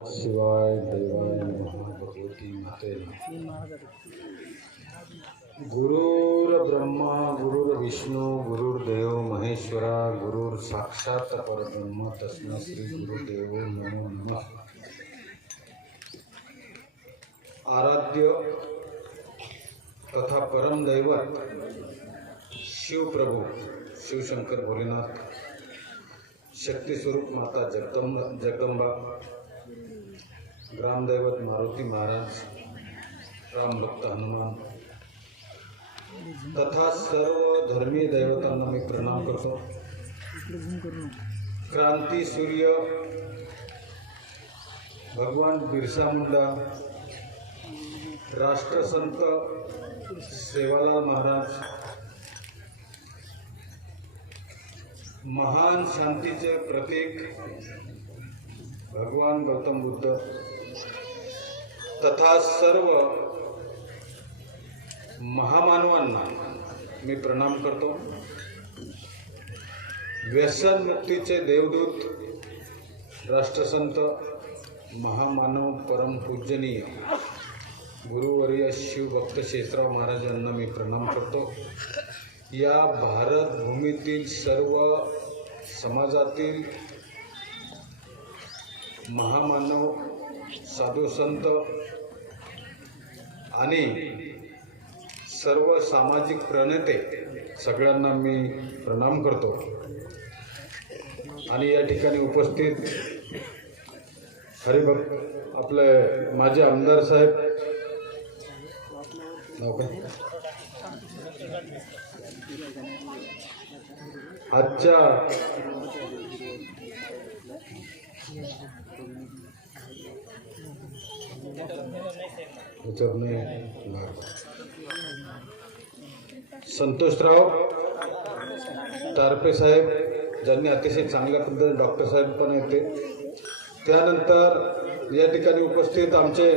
शिवाय देवाय नमः भगवती माते गुरुर्ब्रह्मा गुरुर्विष्णू गुरुर्देव महेश्वरा गुरुर साक्षात परब्रह्म तस्मै श्री गुरुदेव नमो नमः। आराध्य तथा परम दैवत शिवप्रभू शिवशंकर भोलेनाथ शक्ति स्वरूप माता जगदंबा ग्रामदैवत मारुती महाराज राम भक्त हनुमान तथा सर्व धर्मीय दैवतांना मी प्रणाम करतो। क्रांती सूर्य भगवान बिरसा मुंडा राष्ट्रसंत सेवालाल महाराज महान शांतीचे प्रतीक भगवान गौतम बुद्ध तथा सर्व महामानवांना मी प्रणाम करतो। व्यसन मुक्तीचे देवदूत राष्ट्रसंत महामानव परम पूजनीय गुरुवर्य शिवभक्त शेषराव महाराज यांना मी प्रणाम करतो। या भारत भूमीतील सर्व समाजातील महामानव साधू संत आणि सर्व सामाजिक प्रणेते सगळ्यांना मी प्रणाम करतो। आणि या ठिकाणी उपस्थित हरिभक्त आपले माझे आमदार साहेब नाव काय आजच्या संतोषराव टारपे साहेब ज्यांनी अतिशय चांगल्या पद्धतीने डॉक्टर साहेब पण येते। त्यानंतर या ठिकाणी उपस्थित आमचे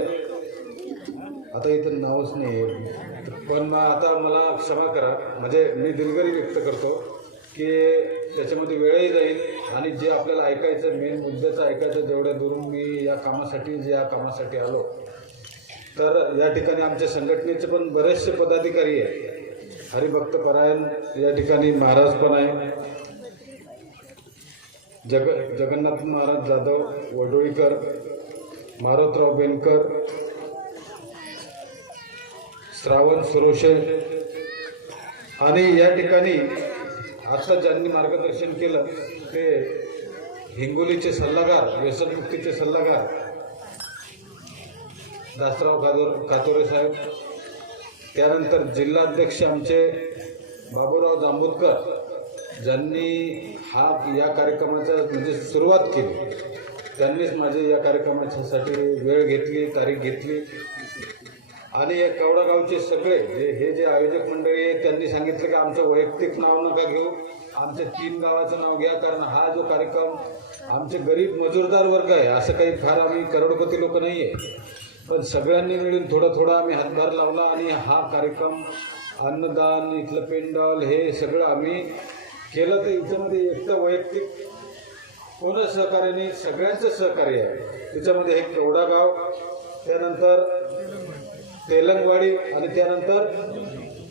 आता इथं नावच नाही पण आता मला क्षमा करा, म्हणजे मी दिलगिरी व्यक्त करतो की त्याच्यामध्ये वेळही जाईल आणि जे आपल्याला ऐकायचं मेन मुद्द्याचं ऐकायचं जेवढ्या दुरून मी या कामासाठी आलो तर या ठिकाणी आमच्या संघटनेचे पण बरेचसे पदाधिकारी आहे। हरिभक्त परायण या ठिकाणी महाराज पण आहे, जगन्नाथ महाराज जाधव वडोळीकर, मारुतराव बेनकर, श्रावण सुरोशे आणि या ठिकाणी आता ज्यांनी मार्गदर्शन केलं ते हिंगोलीचे सल्लागार व्यसनमुक्तीचे सल्लागार दासराव कातोरे साहेब, त्यानंतर जिल्हाध्यक्ष आमचे बाबूराव जांबुतकर ज्यांनी या कार्यक्रमाचा म्हणजे सुरुवात केली, त्यांनीच माझे या कार्यक्रमासाठी वेळ घेतली, तारीख घेतली। आणि या कवडागावचे सगळे जे आयोजक मंडळी आहे त्यांनी सांगितलं की आमचं वैयक्तिक नाव नका घेऊ, आमच्या 3 गावाचं नाव घ्या, कारण हा जो कार्यक्रम आमचे गरीब मजूरदार वर्ग आहे, असं काही फार आम्ही करोडपती लोक नाही आहे, पण सगळ्यांनी मिळून थोडा आम्ही हातभार लावला आणि हा कार्यक्रम अन्नदान इथलं पेंडॉल हे सगळं आम्ही केलं। तर याच्यामध्ये एकटं वैयक्तिक कोण सहकार्य नाही, सगळ्यांचं सहकार्य आहे त्याच्यामध्ये। हे कवडागाव, त्यानंतर तेलंगवाडी आणि त्यानंतर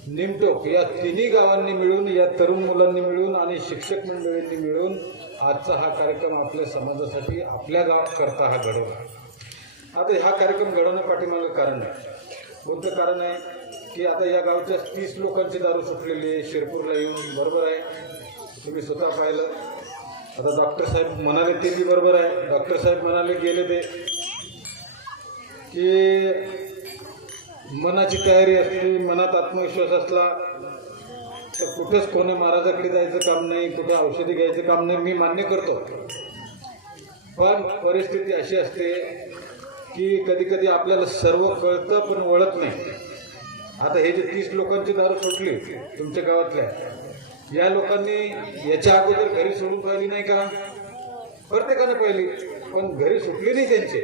निमटोक या 3 गावांनी मिळून, या तरुण मुलांनी मिळून आणि शिक्षक मंडळींनी मिळून आजचा हा कार्यक्रम आपल्या समाजासाठी आपल्या गावाकरता हा घडवला। आता हा कार्यक्रम घडवण्यापाठीमागं कारण आहे, कोणतं कारण आहे की आता या गावच्या 30 लोकांची दारू सुटलेली आहे शिरपूरला येऊन, बरोबर आहे, तुम्ही स्वतः पाहिलं। आता डॉक्टर साहेब म्हणाले ते बी बरोबर आहे, डॉक्टर साहेब म्हणाले गेले ते की मनाची तयारी असली, मनात आत्मविश्वास असला तर कुठंच कोणी महाराजाकडे जायचं काम नाही, कुठं औषधी घ्यायचं काम नाही, मी मान्य करतो। पण परिस्थिती अशी असते की कधी आपल्याला सर्व कळतं पण वळत नाही। आता हे जे 30 लोकांची दारू सुटली तुमच्या गावातल्या, या लोकांनी याच्या अगोदर घरी सोडून पाहिली नाही का? प्रत्येकाने पाहिली, पण घरी सुटली नाही त्यांचे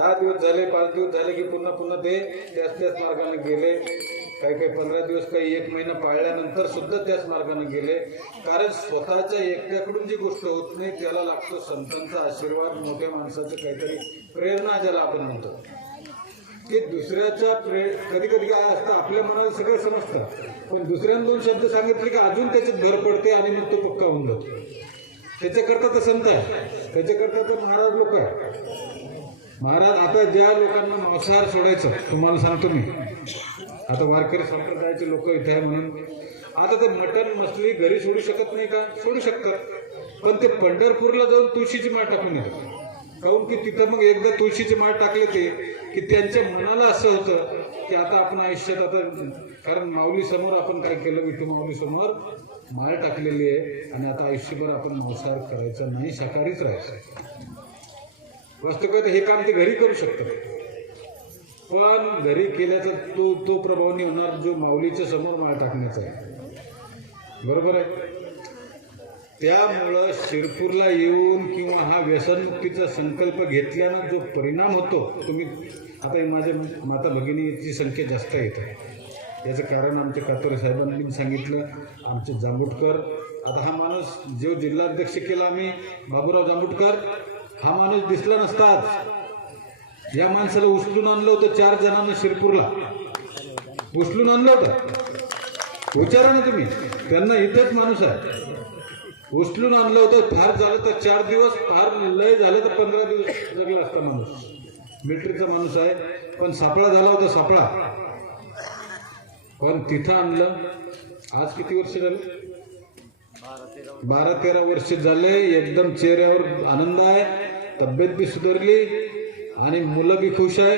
10 दिवस झाले, 5 दिवस झाले की पुन्हा पुन्हा ते त्याच मार्गाने गेले. काही 15 दिवस, काही 1 महिना पाळल्यानंतर सुद्धा त्याच मार्गाने गेले. कारण स्वतःच्या एकट्याकडून जी गोष्ट होत नाही त्याला लागतो संतांचा आशीर्वाद, मोठ्या माणसाचं काहीतरी प्रेरणा, ज्याला आपण म्हणतो की दुसऱ्याच्या कधी कधी काय असतं, आपल्या मनाला सगळं समजतं, पण दुसऱ्यानं 2 शब्द सांगितले की अजून त्याच्यात भर पडते आणि मग तो पक्का होऊन जातो. त्याच्याकरता तर संत आहे, त्याच्याकरता तर महाराज लोक आहे. महाराज आता ज्या लोकांना मांसाहार सोडायचं, तुम्हाला सांगतो मी, आता वारकरी संप्रदायाचे लोक इथे आहे म्हणून आता ते मटण मछली घरी सोडू शकत नाही का? सोडू शकतात, पण ते पंढरपूरला जाऊन तुळशीची माळ टाकून येतात. काहून की तिथं मग एकदा तुळशीची माळ टाकले ते की त्यांच्या मनाला असं होतं की आता आपण आयुष्यात आता, कारण माऊली समोर आपण काय केलं, विठू माऊली समोर माळ टाकलेली आहे आणि आता आयुष्यभर आपण मांसाहार करायचा नाही, शाकाहारीच राहायचं. वास्तविक हे काम ते घरी करू शकतात, पण घरी केल्याचा तो प्रभाव नाही होणार जो माऊलीच्या समोर माळ टाकण्याचा आहे. बरोबर आहे. त्यामुळं शिरपूरला येऊन किंवा हा व्यसनमुक्तीचा संकल्प घेतल्यानं जो परिणाम होतो, तुम्ही आता माझ्या माता भगिनीची संख्या जास्त येत आहे. याचं कारण आमचे कातोरे साहेबांनी सांगितलं, आमचे जांबुटकर. आता हा माणूस जो जिल्हाध्यक्ष केला आम्ही, बाबूराव जांबुटकर, हा माणूस दिसला नसता आज. या माणसाला उचलून आणलं होतं 4 जणांना शिरपूरला, उचलून आणलं होतं. विचारा ना तुम्ही त्यांना, इथंच माणूस आहे, उचलून आणलं होतं. फार झालं तर 4 दिवस, फार लय झालं तर 15 दिवस जगला असता माणूस. मिलिटरीचा माणूस आहे, पण सापळा झाला होता, सापळा. पण तिथं आणलं. आज किती वर्ष झालं? 12-13 वर्ष झाले. एकदम चेहऱ्यावर आनंद आहे, तब्येत बी सुधारली आणि मुलं बी खुश आहे.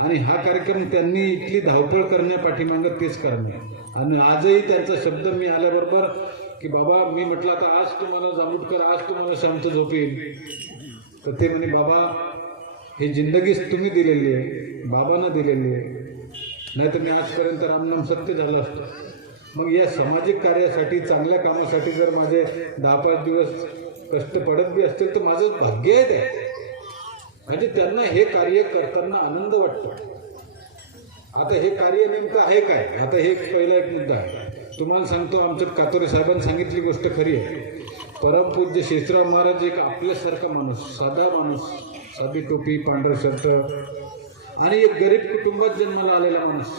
आणि हा कार्यक्रम त्यांनी इथली धावपळ करण्या पाठीमागं तेच करणे. आणि आजही त्यांचा शब्द मी आल्याबरोबर की बाबा, मी म्हटलं आता आज तुम्हाला जांबुटकर, आज तुम्हाला शांत झोप येईल, तर ते म्हणे बाबा ही जिंदगीच तुम्ही दिलेली आहे, बाबांना दिलेली आहे, नाही तर मी आजपर्यंत रामनाम सत्य झालं असतं. मग या सामाजिक कार्यासाठी, चांगल्या कामासाठी जर माझे 10-5 दिवस कष्ट पडत बी असतील तर माझं भाग्य आहे ते. म्हणजे त्यांना हे कार्य करताना आनंद वाटतो. आता हे कार्य नेमकं आहे काय? आता हे पहिला एक मुद्दा आहे. तुम्हाला सांगतो, आमच्या कातोरे साहेबांनी सांगितली गोष्ट खरी आहे. परमपूज्य शेषराव महाराज एक आपल्यासारखा माणूस, साधा माणूस, साधी टोपी, पांढरं शर्ट आणि एक गरीब कुटुंबात जन्माला आलेला माणूस.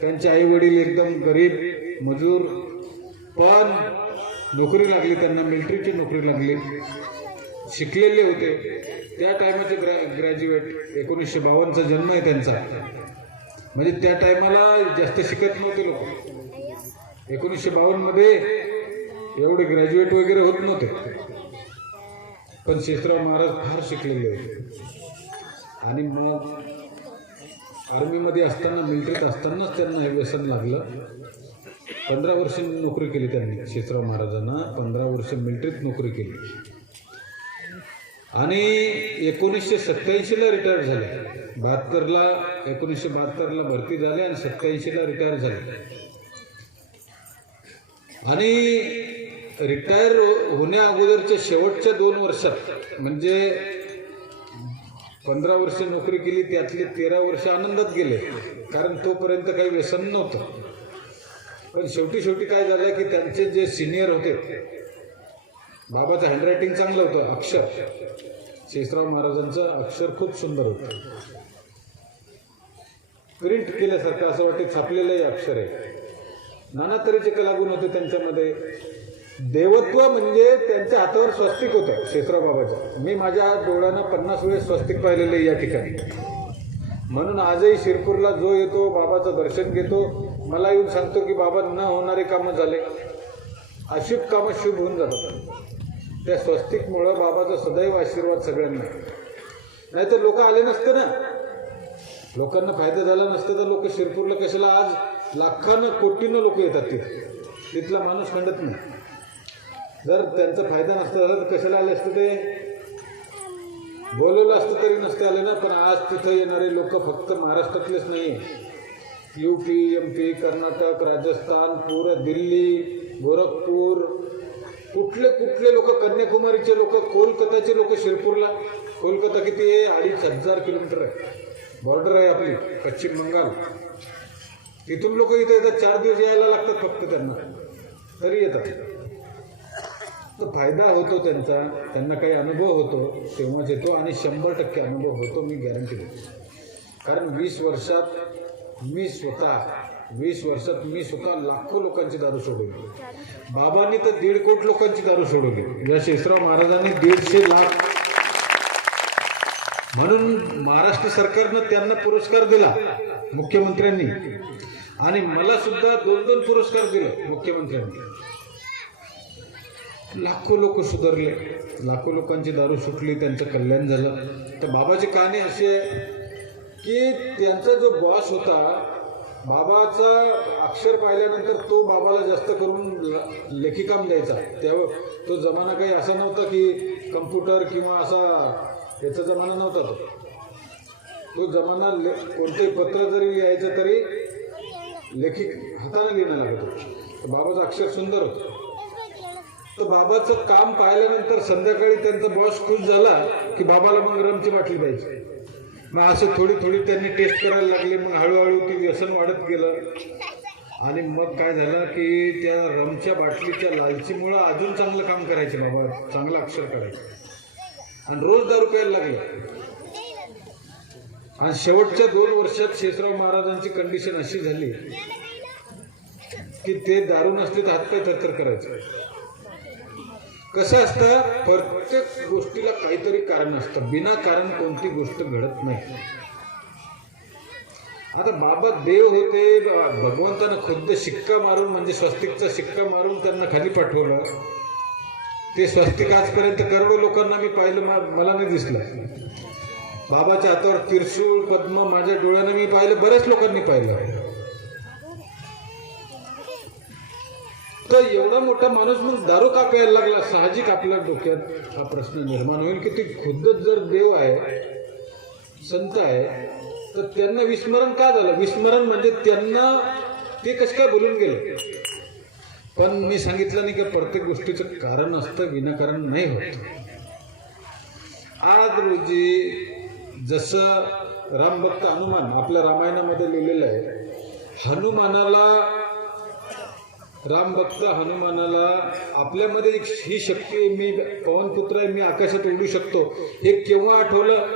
त्यांचे आई वडील एकदम गरीब मजूर, पण नोकरी लागली त्यांना, मिलिटरीची नोकरी लागली. शिकलेले होते, त्या टायमाचे ग्रॅज्युएट. 1952चा जन्म आहे त्यांचा. म्हणजे त्या टायमाला जास्त शिकत नव्हते लोक. 1952 मध्ये एवढे ग्रॅज्युएट वगैरे होत नव्हते, पण शेषराव महाराज फार शिकलेले होते. आणि मग आर्मीमध्ये असताना, मिलिटरीत असतानाच त्यांना हे व्यसन लागलं. 15 वर्ष नोकरी केली त्यांनी, शेषराव महाराजांना 15 वर्ष मिलिटरीत नोकरी केली. आणि 1987ला रिटायर झाले. 1972ला भरती झाले आणि 87ला रिटायर झाले. आणि रिटायर होण्या अगोदरच्या शेवटच्या 2 वर्षात, म्हणजे 15 वर्ष नोकरी केली, त्यातले 13 वर्ष आनंदात गेले, कारण तोपर्यंत काही व्यसन नव्हतं. पण शेवटी काय झालं की त्यांचे जे सिनियर होते, बाबाचं हँडरायटिंग चांगलं होतं, अक्षर, शेषराव महाराजांचं अक्षर खूप सुंदर होतं, प्रिंट केल्यासारखं, असं वाटतं छापलेलंही अक्षर आहे. नाना तऱ्हेचे कलागुण होते त्यांच्यामध्ये. देवत्व म्हणजे त्यांच्या हातावर स्वस्तिक होतं शेषराव बाबाचं. मी माझ्या डोळ्यांना 50 वेळेस स्वस्तिक पाहिलेलं आहे या ठिकाणी. म्हणून आजही शिरपूरला जो येतो, बाबाचं दर्शन घेतो, मला येऊन सांगतो की बाबा न होणारे कामं झाले, अशुभ कामं शुभ होऊन जातात. त्या स्वस्तिकमुळं बाबाचा सदैव आशीर्वाद सगळ्यांना. नाही तर लोक आले नसते ना, लोकांना फायदा झाला नसता तर लोक शिरपूरला कशाला, आज लाखांना कोटीनं लोक येतात तिथला माणूस खंडत नाही. जर त्यांचा फायदा नसता झाला तर कशाला आले असते, ते बोलवलं असतं तरी नसते आले ना. पण आज तिथं येणारे लोक फक्त महाराष्ट्रातलेच नाही, UP, MP, कर्नाटक, राजस्थान, पुरं दिल्ली, गोरखपूर, कुठले लोक, कन्याकुमारीचे लोक, कोलकाताचे लोक शिरपूरला. कोलकाता किती आहे? 2500 किलोमीटर आहे, बॉर्डर आहे आपली पश्चिम बंगाल. तिथून लोक इथे येतात, 4 दिवस यायला लागतात फक्त त्यांना, तरी येतात. तर फायदा होतो त्यांचा, त्यांना काही अनुभव होतो तेव्हाच येतो, आणि 100% अनुभव होतो, मी गॅरंटी देतो. कारण 20 वर्षात मी स्वतः लाखो लोकांची दारू सोडवली. बाबांनी तर 1.5 कोटी लोकांची दारू सोडवली. या शेषराव महाराजांनी 150 लाख. म्हणून महाराष्ट्र सरकारनं त्यांना पुरस्कार दिला मुख्यमंत्र्यांनी, आणि मला सुद्धा 2-2 पुरस्कार दिले मुख्यमंत्र्यांनी. लाखो लोक सुधारले, लाखो लोकांची दारू सुटली, त्यांचं कल्याण झालं. तर बाबाची कहाणी अशी आहे की त्यांचा जो बॉस होता, बाबाचा अक्षर पाहिल्यानंतर तो बाबाला जास्त करून लेखीकाम द्यायचा. तेव्हा तो जमाना काही असा नव्हता की कम्प्युटर किंवा असा याचा जमाना नव्हता. तो जमाना कोणतेही पत्र जरी लिहायचं तरी लेखी हाताने लिहिणं लागत होतं. बाबाचं अक्षर सुंदर होतं. तर बाबाचं काम पाहिल्यानंतर संध्याकाळी त्यांचा बॉस खुश झाला की बाबाला मग रमची बाटली द्यायची. मग असं थोडी थोडी त्यांनी टेस्ट करायला लागले. मग हळूहळू ती व्यसन वाढत गेलं, आणि मग काय झालं की त्या रमच्या बाटलीच्या लालचीमुळं अजून चांगलं काम करायचे बाबा, चांगलं अक्षर करायचे, आणि रोज दारू प्यायला लागले. आणि शेवटच्या 2 वर्षात शेषराव महाराजांची कंडिशन अशी झाली की ते दारू नसले तर हातपाय थरथर करायचे. कसं असतं, प्रत्येक गोष्टीला काहीतरी कारण असतं, बिना कारण कोणती गोष्ट घडत नाही. आता बाबा देव होते, भगवंतानं खुद्द शिक्का मारून, म्हणजे स्वस्तिकचा शिक्का मारून त्यांना खाली पाठवलं. ते स्वस्तिक आजपर्यंत करोडो लोकांना मी पाहिलं, मला नाही दिसलं. बाबाच्या हातावर त्रिशूळ पद्म माझ्या डोळ्यानं मी पाहिलं, बऱ्याच लोकांनी पाहिलं. तर एवढा मोठा माणूस मग दारू का प्यायला लागला? साहजिक आपल्या डोक्यात हा प्रश्न निर्माण होईल की ते खुद्दच जर देव आहे, संत आहे, तर त्यांना विस्मरण का झालं? विस्मरण म्हणजे त्यांना ते कसं काय बोलून गेले? पण मी सांगितलं नाही की प्रत्येक गोष्टीचं कारण असतं, विनाकारण नाही होत. आज रोजी जसं रामभक्त हनुमान आपल्या रामायणामध्ये लिहिलेलं आहे, रामभक्त हनुमानाला आपल्यामध्ये ही शक्ती आहे, मी पवनपुत्र आहे, मी आकाशात उडू शकतो, हे केव्हा आठवलं?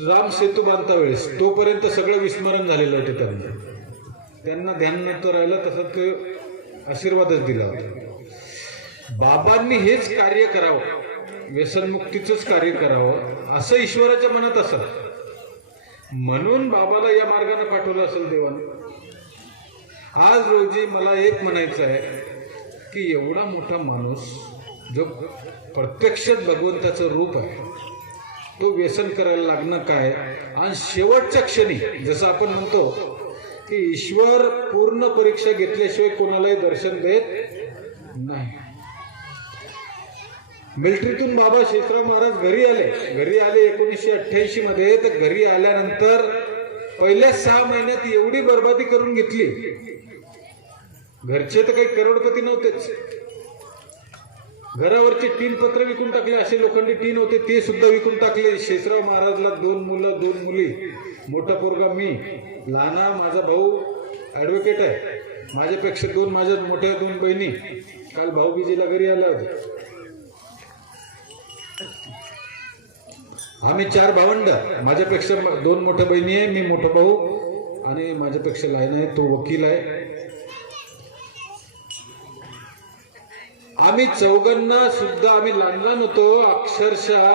राम सेतू बांधता वेळेस. तोपर्यंत सगळं विस्मरण झालेलं होतं. त्यांना ध्यान नव्हतं राहिलं, तसं ते आशीर्वादच दिला होता. बाबांनी हेच कार्य करावं, व्यसनमुक्तीचंच कार्य करावं असं ईश्वराच्या मनात असं, म्हणून बाबाला या मार्गाने पाठवलं असेल देवाने. आज रोजी मला एक म्हणायचं आहे की एवढा मोठा माणूस जो प्रत्यक्षात भगवंताचं रूप आहे, तो व्यसन करायला लागणं काय? आणि शेवटच्या क्षणी जसं आपण म्हणतो की ईश्वर पूर्ण परीक्षा घेतल्याशिवाय कोणालाही दर्शन देत नाही. मिलिटरीतून बाबा शेषराव महाराज घरी आले 1988 मध्ये. तर घरी आल्यानंतर पहिल्या 6 महिन्यात एवढी बर्बादी करून घेतली. घरचे तर काही करोडपती नव्हतेच. घरावरचे 3 पत्र विकून टाकले, असे लोखंडी 3 होते ते सुद्धा विकून टाकले. शेषराव महाराजला 2 मुलं 2 मुली. मोठा पोरगा मी, लहाना माझा भाऊ ॲडव्होकेट आहे, माझ्यापेक्षा 2 माझ्या मोठ्या 2 बहिणी काल भाऊबीजेला घरी आल्या होत्या. आम्ही 4 भावंड, माझ्यापेक्षा 2 मोठ्या बहिणी आहे, मी मोठा भाऊ, आणि माझ्यापेक्षा लहान आहे तो वकील आहे. आम्ही चौघांना सुद्धा, आम्ही लहान होतो, अक्षरशः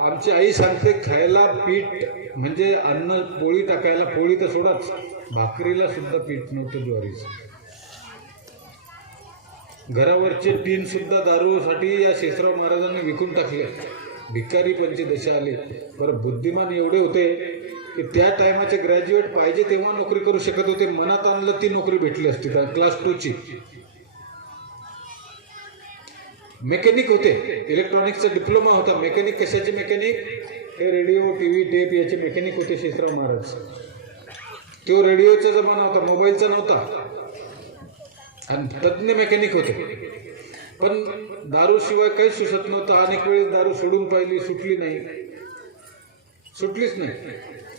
आमची आई सांगते खायला पीठ म्हणजे अन्न पोळी टाकायला, पोळी तर सोडाच, भाकरीला सुद्धा पीठ नव्हतं ज्वारीचं. घरावरचे 3 सुद्धा दारूसाठी या शेषराव महाराजांनी विकून टाकले. भिकारी पंचदशा आली. बरं, बुद्धिमान एवढे होते की त्या टायमाचे ग्रॅज्युएट पाहिजे तेव्हा नोकरी करू शकत होते. मनात आणलं ती नोकरी भेटली असती. क्लास 2ची मेकॅनिक होते, इलेक्ट्रॉनिक्सचा डिप्लोमा होता. मेकॅनिक कशाचे मेकॅनिक? हे रेडिओ, टीव्ही, टेप याचे मेकॅनिक होते शेषराव महाराज. तो रेडिओचा जमाना होता, मोबाईलचा नव्हता, आणि तज्ञ मेकॅनिक होते. पण दारूशिवाय काही सुचत नव्हतं. अनेक वेळेस दारू सोडून पाहिली, सुटलीच नाही.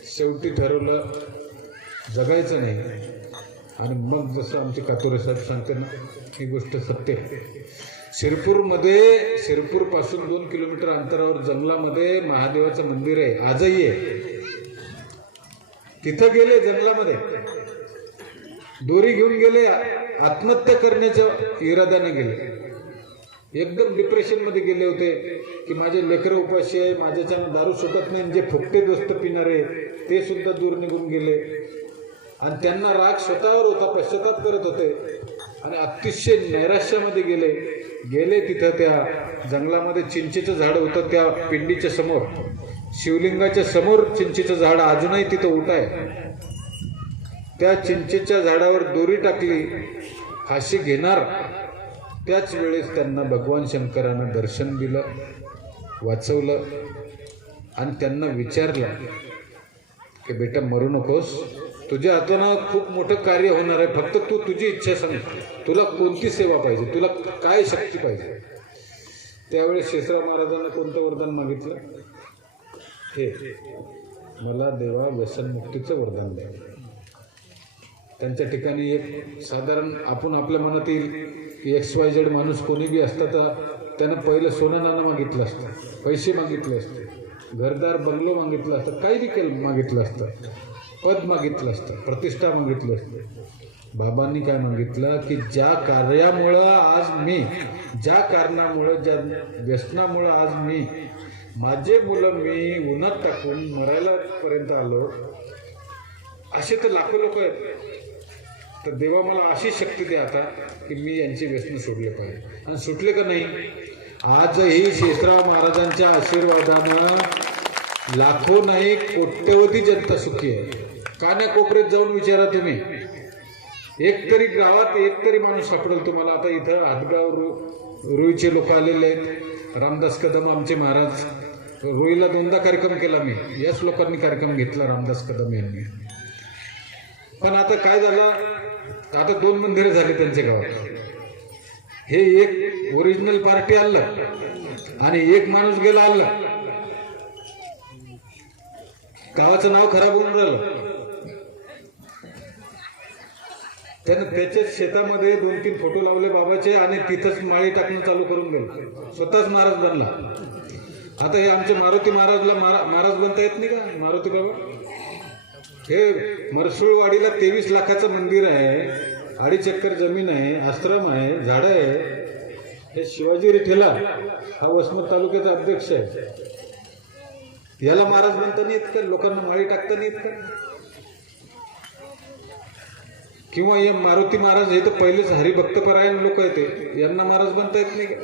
शेवटी ठरवलं जगायचं नाही. आणि मग जसं आमचे कातोरे साहेब सांगते ना, ही गोष्ट सत्य आहे. शिरपूरपासून 2 किलोमीटर अंतरावर जंगलामध्ये महादेवाचं मंदिर आहे, आजही आहे. तिथं गेले, जंगलामध्ये दोरी घेऊन गेले, आत्महत्या करण्याच्या इराद्याने गेले. एकदम डिप्रेशनमध्ये गेले होते की माझे लेकरं उपाशी आहे, माझ्याच्यानं दारू सुटत नाही. जे फुकटे दोस्त पिणारे ते सुद्धा दूर निघून गेले. आणि त्यांना राग स्वतःवर होता, पश्चाताप करत होते. आणि अतिशय नैराश्यामध्ये गेले तिथं त्या जंगलामध्ये चिंचेचं झाड होतं. त्या पिंडीच्या समोर, शिवलिंगाच्या समोर चिंचेचं झाड अजूनही तिथं उठा आहे. त्या चिंचेच्या झाडावर दोरी टाकली, फाशी घेणार. त्याच वेळेस त्यांना भगवान शंकरानं दर्शन दिलं, वाचवलं. आणि त्यांना विचारलं की बेटा मरू नकोस, तुझ्या हातानं खूप मोठं कार्य होणार आहे. फक्त तू तुझी इच्छा सांग, तुला कोणती सेवा पाहिजे, तुला काय शक्ती पाहिजे. त्यावेळेस शेषराव महाराजांना कोणतं वरदान मागितलं? हे मला देवा व्यसनमुक्तीचं वरदान द्या. त्यांच्या ठिकाणी एक साधारण आपण आपल्या मनात येईल की XYZ माणूस कोणी बी असता तर त्यानं पहिलं सोनं नाणं मागितलं असतं, पैसे मागितले असते, घरदार बंगलो मागितलं असतं, काही बी केलं मागितलं असतं, पद मागितलं असतं, प्रतिष्ठा मागितलं असतं. बाबांनी काय मागितलं की ज्या कार्यामुळं आज मी, ज्या कारणामुळं, ज्या व्यसनामुळं आज मी, माझे मुलं मी उन्हात टाकून मरायला पर्यंत आलो, असे तर लाखो लोक आहेत. तर देवा मला अशी शक्ती द्या आता की मी यांचे व्यसन सोडले पाहिजे. आणि सुटले का नाही? आजही शेषराव महाराजांच्या आशीर्वादानं लाखो नाही कोट्यवधी जनता सुखी आहे. कानाकोपऱ्यात जाऊन विचारा तुम्ही, एकतरी गावात एकतरी माणूस सापडेल तुम्हाला. आता इथं हातगाव रुईचे लोक आलेले आहेत. रामदास कदम आमचे महाराज, रुईला 2दा कार्यक्रम केला मी, याच लोकांनी कार्यक्रम घेतला रामदास कदम यांनी. पण आता काय झालं, आता 2 मंदिरं झाले त्यांच्या गावात. हे एक ओरिजिनल पार्टी आलं आणि एक माणूस गेला आलं, गावाचं नाव खराब होऊन राहिलं. त्यानं त्याच्याच शेतामध्ये 2-3 फोटो लावले बाबाचे आणि तिथंच माळी टाकणं चालू करून गेलं. स्वतःच महाराज बनला. आता हे आमचे मारुती महाराजला महाराज बनता येत नाही का? मारुती बाबा हे मरसूळवाडीला 23 लाखाचं मंदिर आहे, 2.5 एकर जमीन आहे, आश्रम आहे, झाडं आहे. हे शिवाजी रिठेला हा वसमत तालुक्याचा अध्यक्ष आहे. याला महाराज बनता नाही येत का? लोकांना माळी टाकता नाही येत का? किंवा हे मारुती महाराज हे तर पहिलेच हरिभक्तपरायण लोक आहेत, यांना महाराज बनता येत नाही का?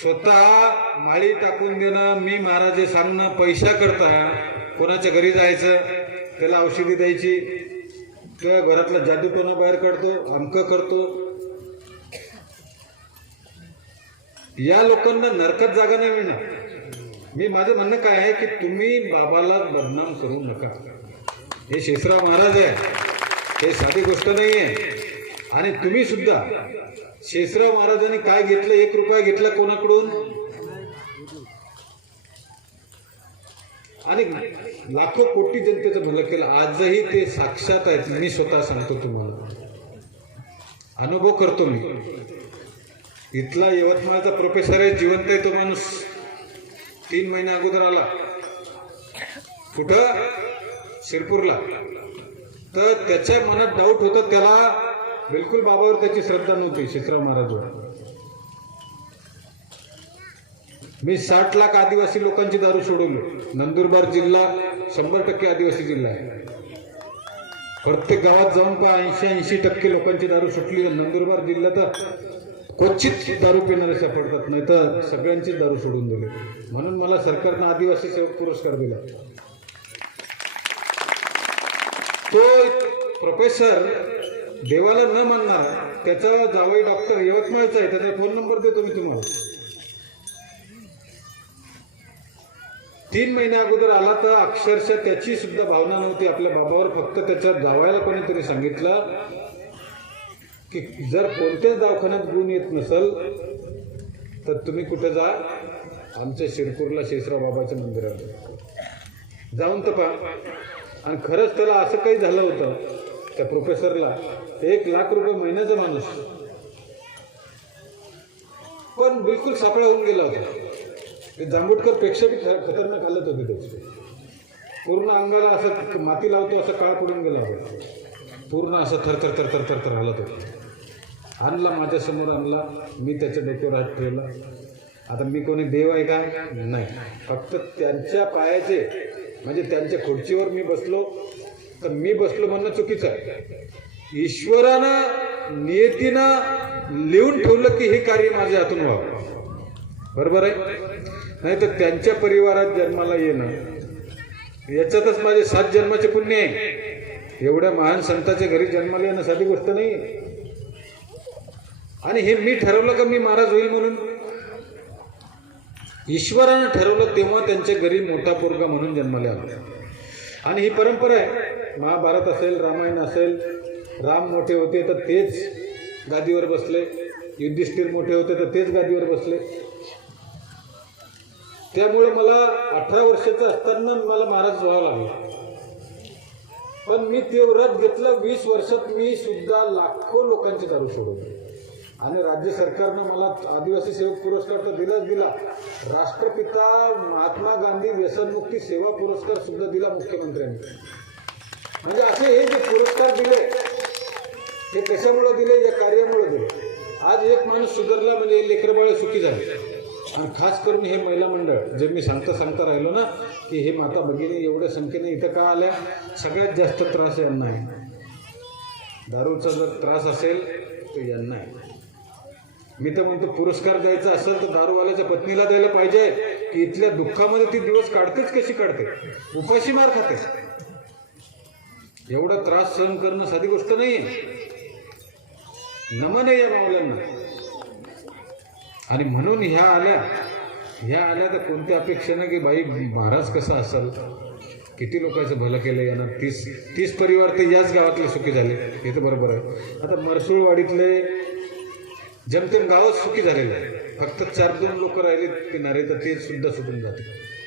स्वतः माळी टाकून देणं, मी महाराज हे सांगणं, पैसा करता कोणाच्या घरी जायचं, त्याला औषधी द्यायची, त्या घरातला जादूटोना बाहेर काढतो, अमकं करतो. या लोकांना नरकात जागा नाही मिळणार. मी माझं म्हणणं काय आहे की तुम्ही बाबाला बदनाम करू नका. हे शेषराव महाराज आहे, हे साधी गोष्ट नाही आहे. आणि तुम्ही सुद्धा शेषराव महाराजांनी काय घेतलं, 1 रुपया घेतला कोणाकडून, आणि लाखो कोटी जनतेचं भलं केलं. आजही ते साक्षात आहेत. मी स्वतः सांगतो तुम्हाला, अनुभव करतो मी. इथला यवतमाळचा प्रोफेसर आहे, जिवंत आहे तो माणूस. 3 महिने अगोदर आला. कुठं? शिरपूरला. तर त्याच्या मनात डाऊट होतं, त्याला बिलकुल बाबावर त्याची श्रद्धा नव्हती, शेषराव महाराजवर. मी 60 लाख आदिवासी लोकांची दारू सोडवली. नंदुरबार जिल्हा 100% आदिवासी जिल्हा आहे. प्रत्येक गावात जाऊन पहा, 80% लोकांची दारू सुटली. नंदुरबार जिल्ह्यात क्वचित दारू पिणारे सापडतात, नाही तर सगळ्यांचीच दारू सोडून दिली. म्हणून मला सरकारनं आदिवासी सेवक पुरस्कार दिला. तो प्रोफेसर देवाला न मानणार, त्याचा जावई डॉक्टर यवतमाळचा आहे, त्याचा फोन नंबर देतो मी तुम्हाला. 3 महिने अगोदर आला तर अक्षरशः त्याची सुद्धा भावना नव्हती आपल्या बाबावर. फक्त त्याच्या जावयाला कोणीतरी सांगितलं की जर कोणत्याच दवाखान्यात गुण येत नसेल तर तुम्ही कुठे जा, आमच्या शिरपूरला शेषराव बाबाच्या मंदिरात जाऊन तर पहा. आणि खरंच त्याला असं काही झालं होतं, त्या प्रोफेसरला 1,00,000 महिन्याचा माणूस, पण बिलकुल सापळा होऊन गेला होता. ते जांभूटकर पेक्षा बी खतरनाक हालत होती त्याची. पूर्ण अंगाला असं माती लावतो असं काळ पडून गेला होता. पूर्ण असं थरथर थरथर थरथर हालत होतं. आणला, माझ्यासमोर आणला, मी त्याच्या डोक्यावर हात ठेवला. आता मी कोणी देव आहे का? नाही. फक्त त्यांच्या पायाचे म्हणजे त्यांच्या खुर्चीवर मी बसलो, तर मी बसलो म्हणणं चुकीचं आहे. ईश्वरानं नियतीनं लिहून ठेवलं की हे कार्य माझ्या हातून व्हावं, बरोबर आहे? नाही तर त्यांच्या परिवारात जन्माला येणं याच्यातच माझे 7 जन्माचे पुण्य आहे. एवढ्या महान संतांच्या घरी जन्माला येणं साधी गोष्ट नाही. आणि हे मी ठरवलं का मी महाराज होईल म्हणून? ईश्वरानं ठरवलं तेव्हा त्यांच्या घरी मोठा पोरगा म्हणून जन्माला आला. आणि ही परंपरा आहे. महाभारत असेल, रामायण असेल, राम मोठे होते तर तेच गादीवर बसले, युधिष्ठिर मोठे होते तर तेच गादीवर बसले. त्यामुळे मला 18 वर्षाचा असताना मला महाराज व्हावं लागलं. पण मी ते व्रत घेतलं. 20 वर्षात मी सुद्धा लाखो लोकांची दारू सोडवली. आणि राज्य सरकारनं मला आदिवासी सेवक पुरस्कार तर दिलाच दिला, राष्ट्रपिता महात्मा गांधी व्यसनमुक्ती सेवा पुरस्कार सुद्धा दिला मुख्यमंत्र्यांनी. म्हणजे असे हे जे पुरस्कार दिले हे कशामुळे दिले? या कार्यामुळे दिले. आज एक माणूस सुधारला म्हणजे लेकरबाळ सुखी झाले. आणि खास करून हे महिला मंडळ जे मी सांगता राहिलो ना की हे माता भगिनी एवढ्या संख्येने इथं का आल्या, सगळ्यात जास्त त्रास यांना आहे. दारूचा जर त्रास असेल तर यांना आहे. मी तर म्हणतो पुरस्कार द्यायचा असेल तर दारूवाल्याच्या पत्नीला द्यायला पाहिजे की इथल्या दुःखामध्ये ती दिवस काढतेच कशी काढते, उपाशी मार खाते. एवढा त्रास सहन करणं साधी गोष्ट नाही. नमन आहे या मावल्यांना. आणि म्हणून ह्या आल्या तर कोणत्या अपेक्षा नाही की बाई महाराज कसा असेल, किती लोकांचं भलं केलं यानं. 30 परिवार ते याच गावातले सुखी झाले, हे तर बरोबर आहे. आता मरसूळवाडीतले जमतेम गावच सुखी झालेलं आहे. फक्त 4-2 लोक राहिले किनारे तर ते सुद्धा सुटून जाते.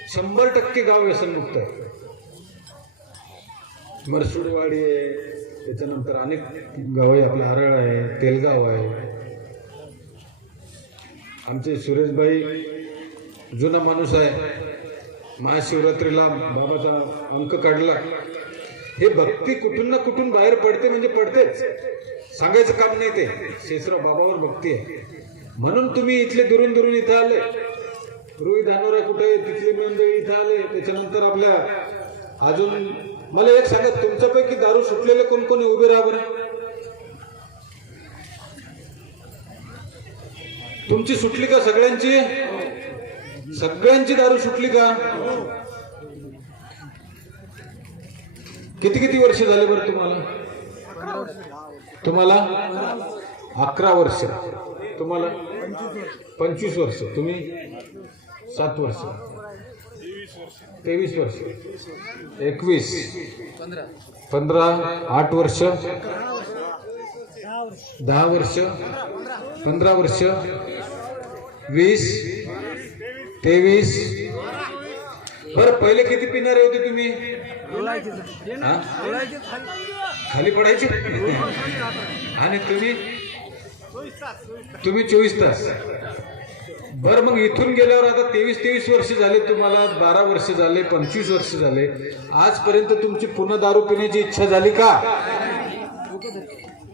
100% गाव व्यसनमुक्त आहे. मरसूळवाडी आहे, त्याच्यानंतर अनेक गाव आहे, आपलं आरळ आहे, तेलगाव आहे. आमचे सुरेशबाई जुना माणूस आहे, महाशिवरात्रीला बाबाचा अंक काढला. हे भक्ती कुठून ना कुठून बाहेर पडते म्हणजे पडतेच, सांगायचं काम नाही. ते शेषराव बाबावर भक्ती आहे म्हणून तुम्ही इथले दुरून इथं आले. रुई धानोरा कुठे, तिथली मंडळी इथं आले. त्याच्यानंतर आपल्या अजून मला एक सांगा, तुमच्यापैकी दारू सुटलेले कोण कोणी उभे राहा बरं. तुमची सुटली का? सगळ्यांची दारू सुटली का? किती वर्ष झाले बरं तुम्हाला 11 वर्ष, तुम्हाला 25 वर्ष, तुम्ही 7 वर्ष, 23 वर्ष, 21, 15, 8 वर्ष, 10 वर्ष, 15 वर्ष, 20, 23. बरं पहिले किती पिणारे होते तुम्ही? खाली पडायचे. आणि तुम्ही 24 तास. बरं मग इथून गेल्यावर आता 23 वर्ष झाले तुम्हाला, 12 वर्ष झाले, 25 वर्ष झाले, आजपर्यंत तुमची पुन्हा दारू पिण्याची इच्छा झाली का?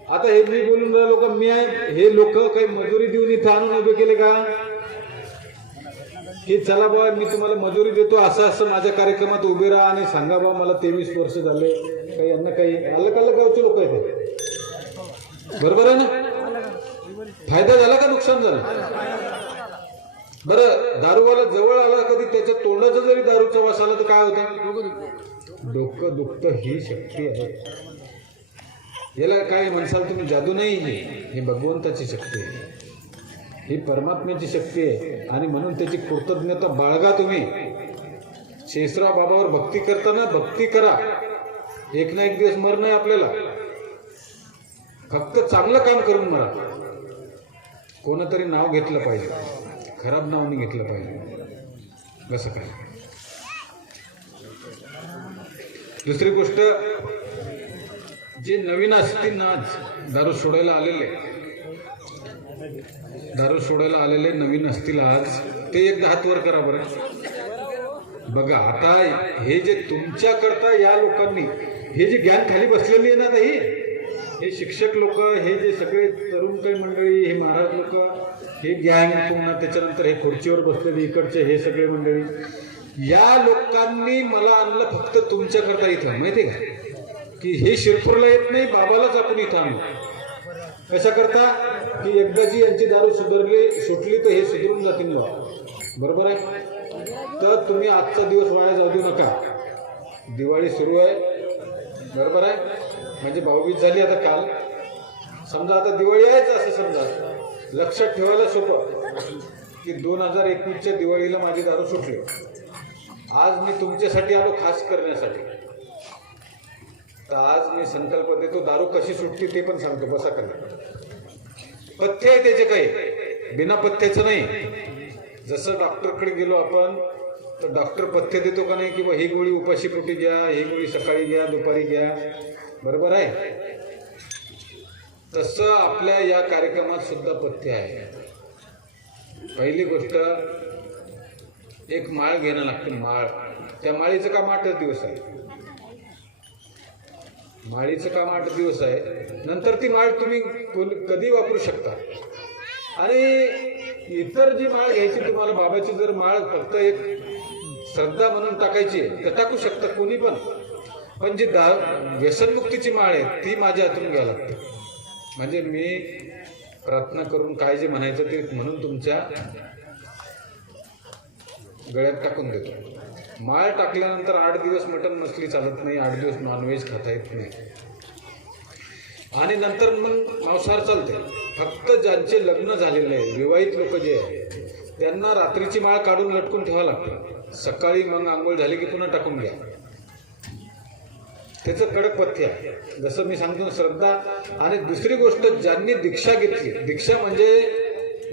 आता हे मी बोलून राहिलो का मी आहे? हे लोक काही मजुरी देऊन इथं आणून उभे केले का की चला बा मी तुम्हाला मजुरी देतो, असं माझ्या कार्यक्रमात उभे राहा आणि सांगा बा मला 23 वर्ष झाले. काही यांना काही अलग गावचे लोक आहेत, बरोबर आहे ना? फायदा झाला का नुकसान झालं? बरं दारूवाला जवळ आला कधी त्याच्या तोंडाचा जरी दारूचा वास आला तर काय होतं? डोकं दुखतं. ही शक्ती आहे. याला काय म्हणसाल तुम्ही? जादू नाही, हे भगवंताची शक्ती आहे, ही परमात्म्याची शक्ती आहे. आणि म्हणून त्याची कृतज्ञता बाळगा. तुम्ही शेषराव बाबावर भक्ती करताना भक्ती करा. एक ना एक दिवस मरण आहे आपल्याला. फक्त चांगलं काम करून मला कोणतरी नाव घेतलं पाहिजे, खराब नाव नाही घेतलं पाहिजे. कसं काय? दुसरी गोष्ट, जे नवीन असतील ना आज दारू सोडायला आलेले नवीन असतील आज, ते एकदा हात वर करा बरं. बघा आता हे जे तुमच्याकरता या लोकांनी हे जे गॅंग खाली बसलेली आहे ना, हे शिक्षक लोक, हे जे सगळे तरुण काही मंडळी, हे महाराज लोक, हे गँग, पुन्हा त्याच्यानंतर हे खुर्चीवर बसलेले इकडचे हे सगळे मंडळी, या लोकांनी मला आणलं फक्त तुमच्याकरता इथं. माहिती आहे का की हे शिरपूरला येत नाही, बाबालाच आपण इथं आणलं. कशा करता की एकदा जी यांची दारू सुटली तर हे सुधरून जातील ना. बरोबर आहे? तर तुम्ही आजचा दिवस वाया जाऊ देऊ नका. दिवाळी सुरू आहे, बरोबर आहे? म्हणजे भाऊबीज झाली आता काल, समजा आता दिवाळी आहेच असं समजा. लक्षात ठेवायला सोपं की 2021च्या दिवाळीला माझी दारू सुटली. आज मी तुमच्यासाठी आलो खास करण्यासाठी. तर आज मी संकल्प देतो, दारू कशी सुटते ते पण सांगतो. बसा करा. पथ्य आहे त्याचे, काही बिना पथ्याचं नाही. जसं डॉक्टरकडे गेलो आपण तर डॉक्टर पथ्य देतो का नाही, किंवा ही गोळी उपाशी पोटी घ्या, ही गोळी सकाळी घ्या, दुपारी घ्या. बरोबर आहे? तसं आपल्या या कार्यक्रमात सुद्धा पथ्य आहे. पहिली गोष्ट, एक माळ घेणं लागते. माळ, त्या माळीचं काम 8 दिवस आहे. माळीचं काम 8 दिवस आहे. नंतर ती माळ तुम्ही कधी वापरू शकता. आणि इतर जी माळ घ्यायची तुम्हाला, बाबाची जर माळ फक्त एक श्रद्धा म्हणून टाकायची आहे तर टाकू शकता कोणी पण. पण जी व्यसनमुक्तीची माळ आहे ती माझ्या हातून घ्यायला लागते. म्हणजे मी प्रार्थना करून काय जे म्हणायचं ते म्हणून तुमच्या गळ्यात टाकून देतो. माळ टाकल्यानंतर 8 दिवस मटण मछली चालत नाही, 8 दिवस नॉनव्हेज खाता येत नाही. आणि नंतर मग मांसाहार चालते. फक्त ज्यांचे लग्न झालेले आहे, विवाहित लोक जे आहे, त्यांना रात्रीची माळ काढून लटकून ठेवावं लागतं. सकाळी मग आंघोळ झाली की पुन्हा टाकून घ्या. त्याचं कडक पथ्य आहे. जसं मी सांगतो, श्रद्धा. आणि दुसरी गोष्ट, ज्यांनी दीक्षा घेतली, दीक्षा म्हणजे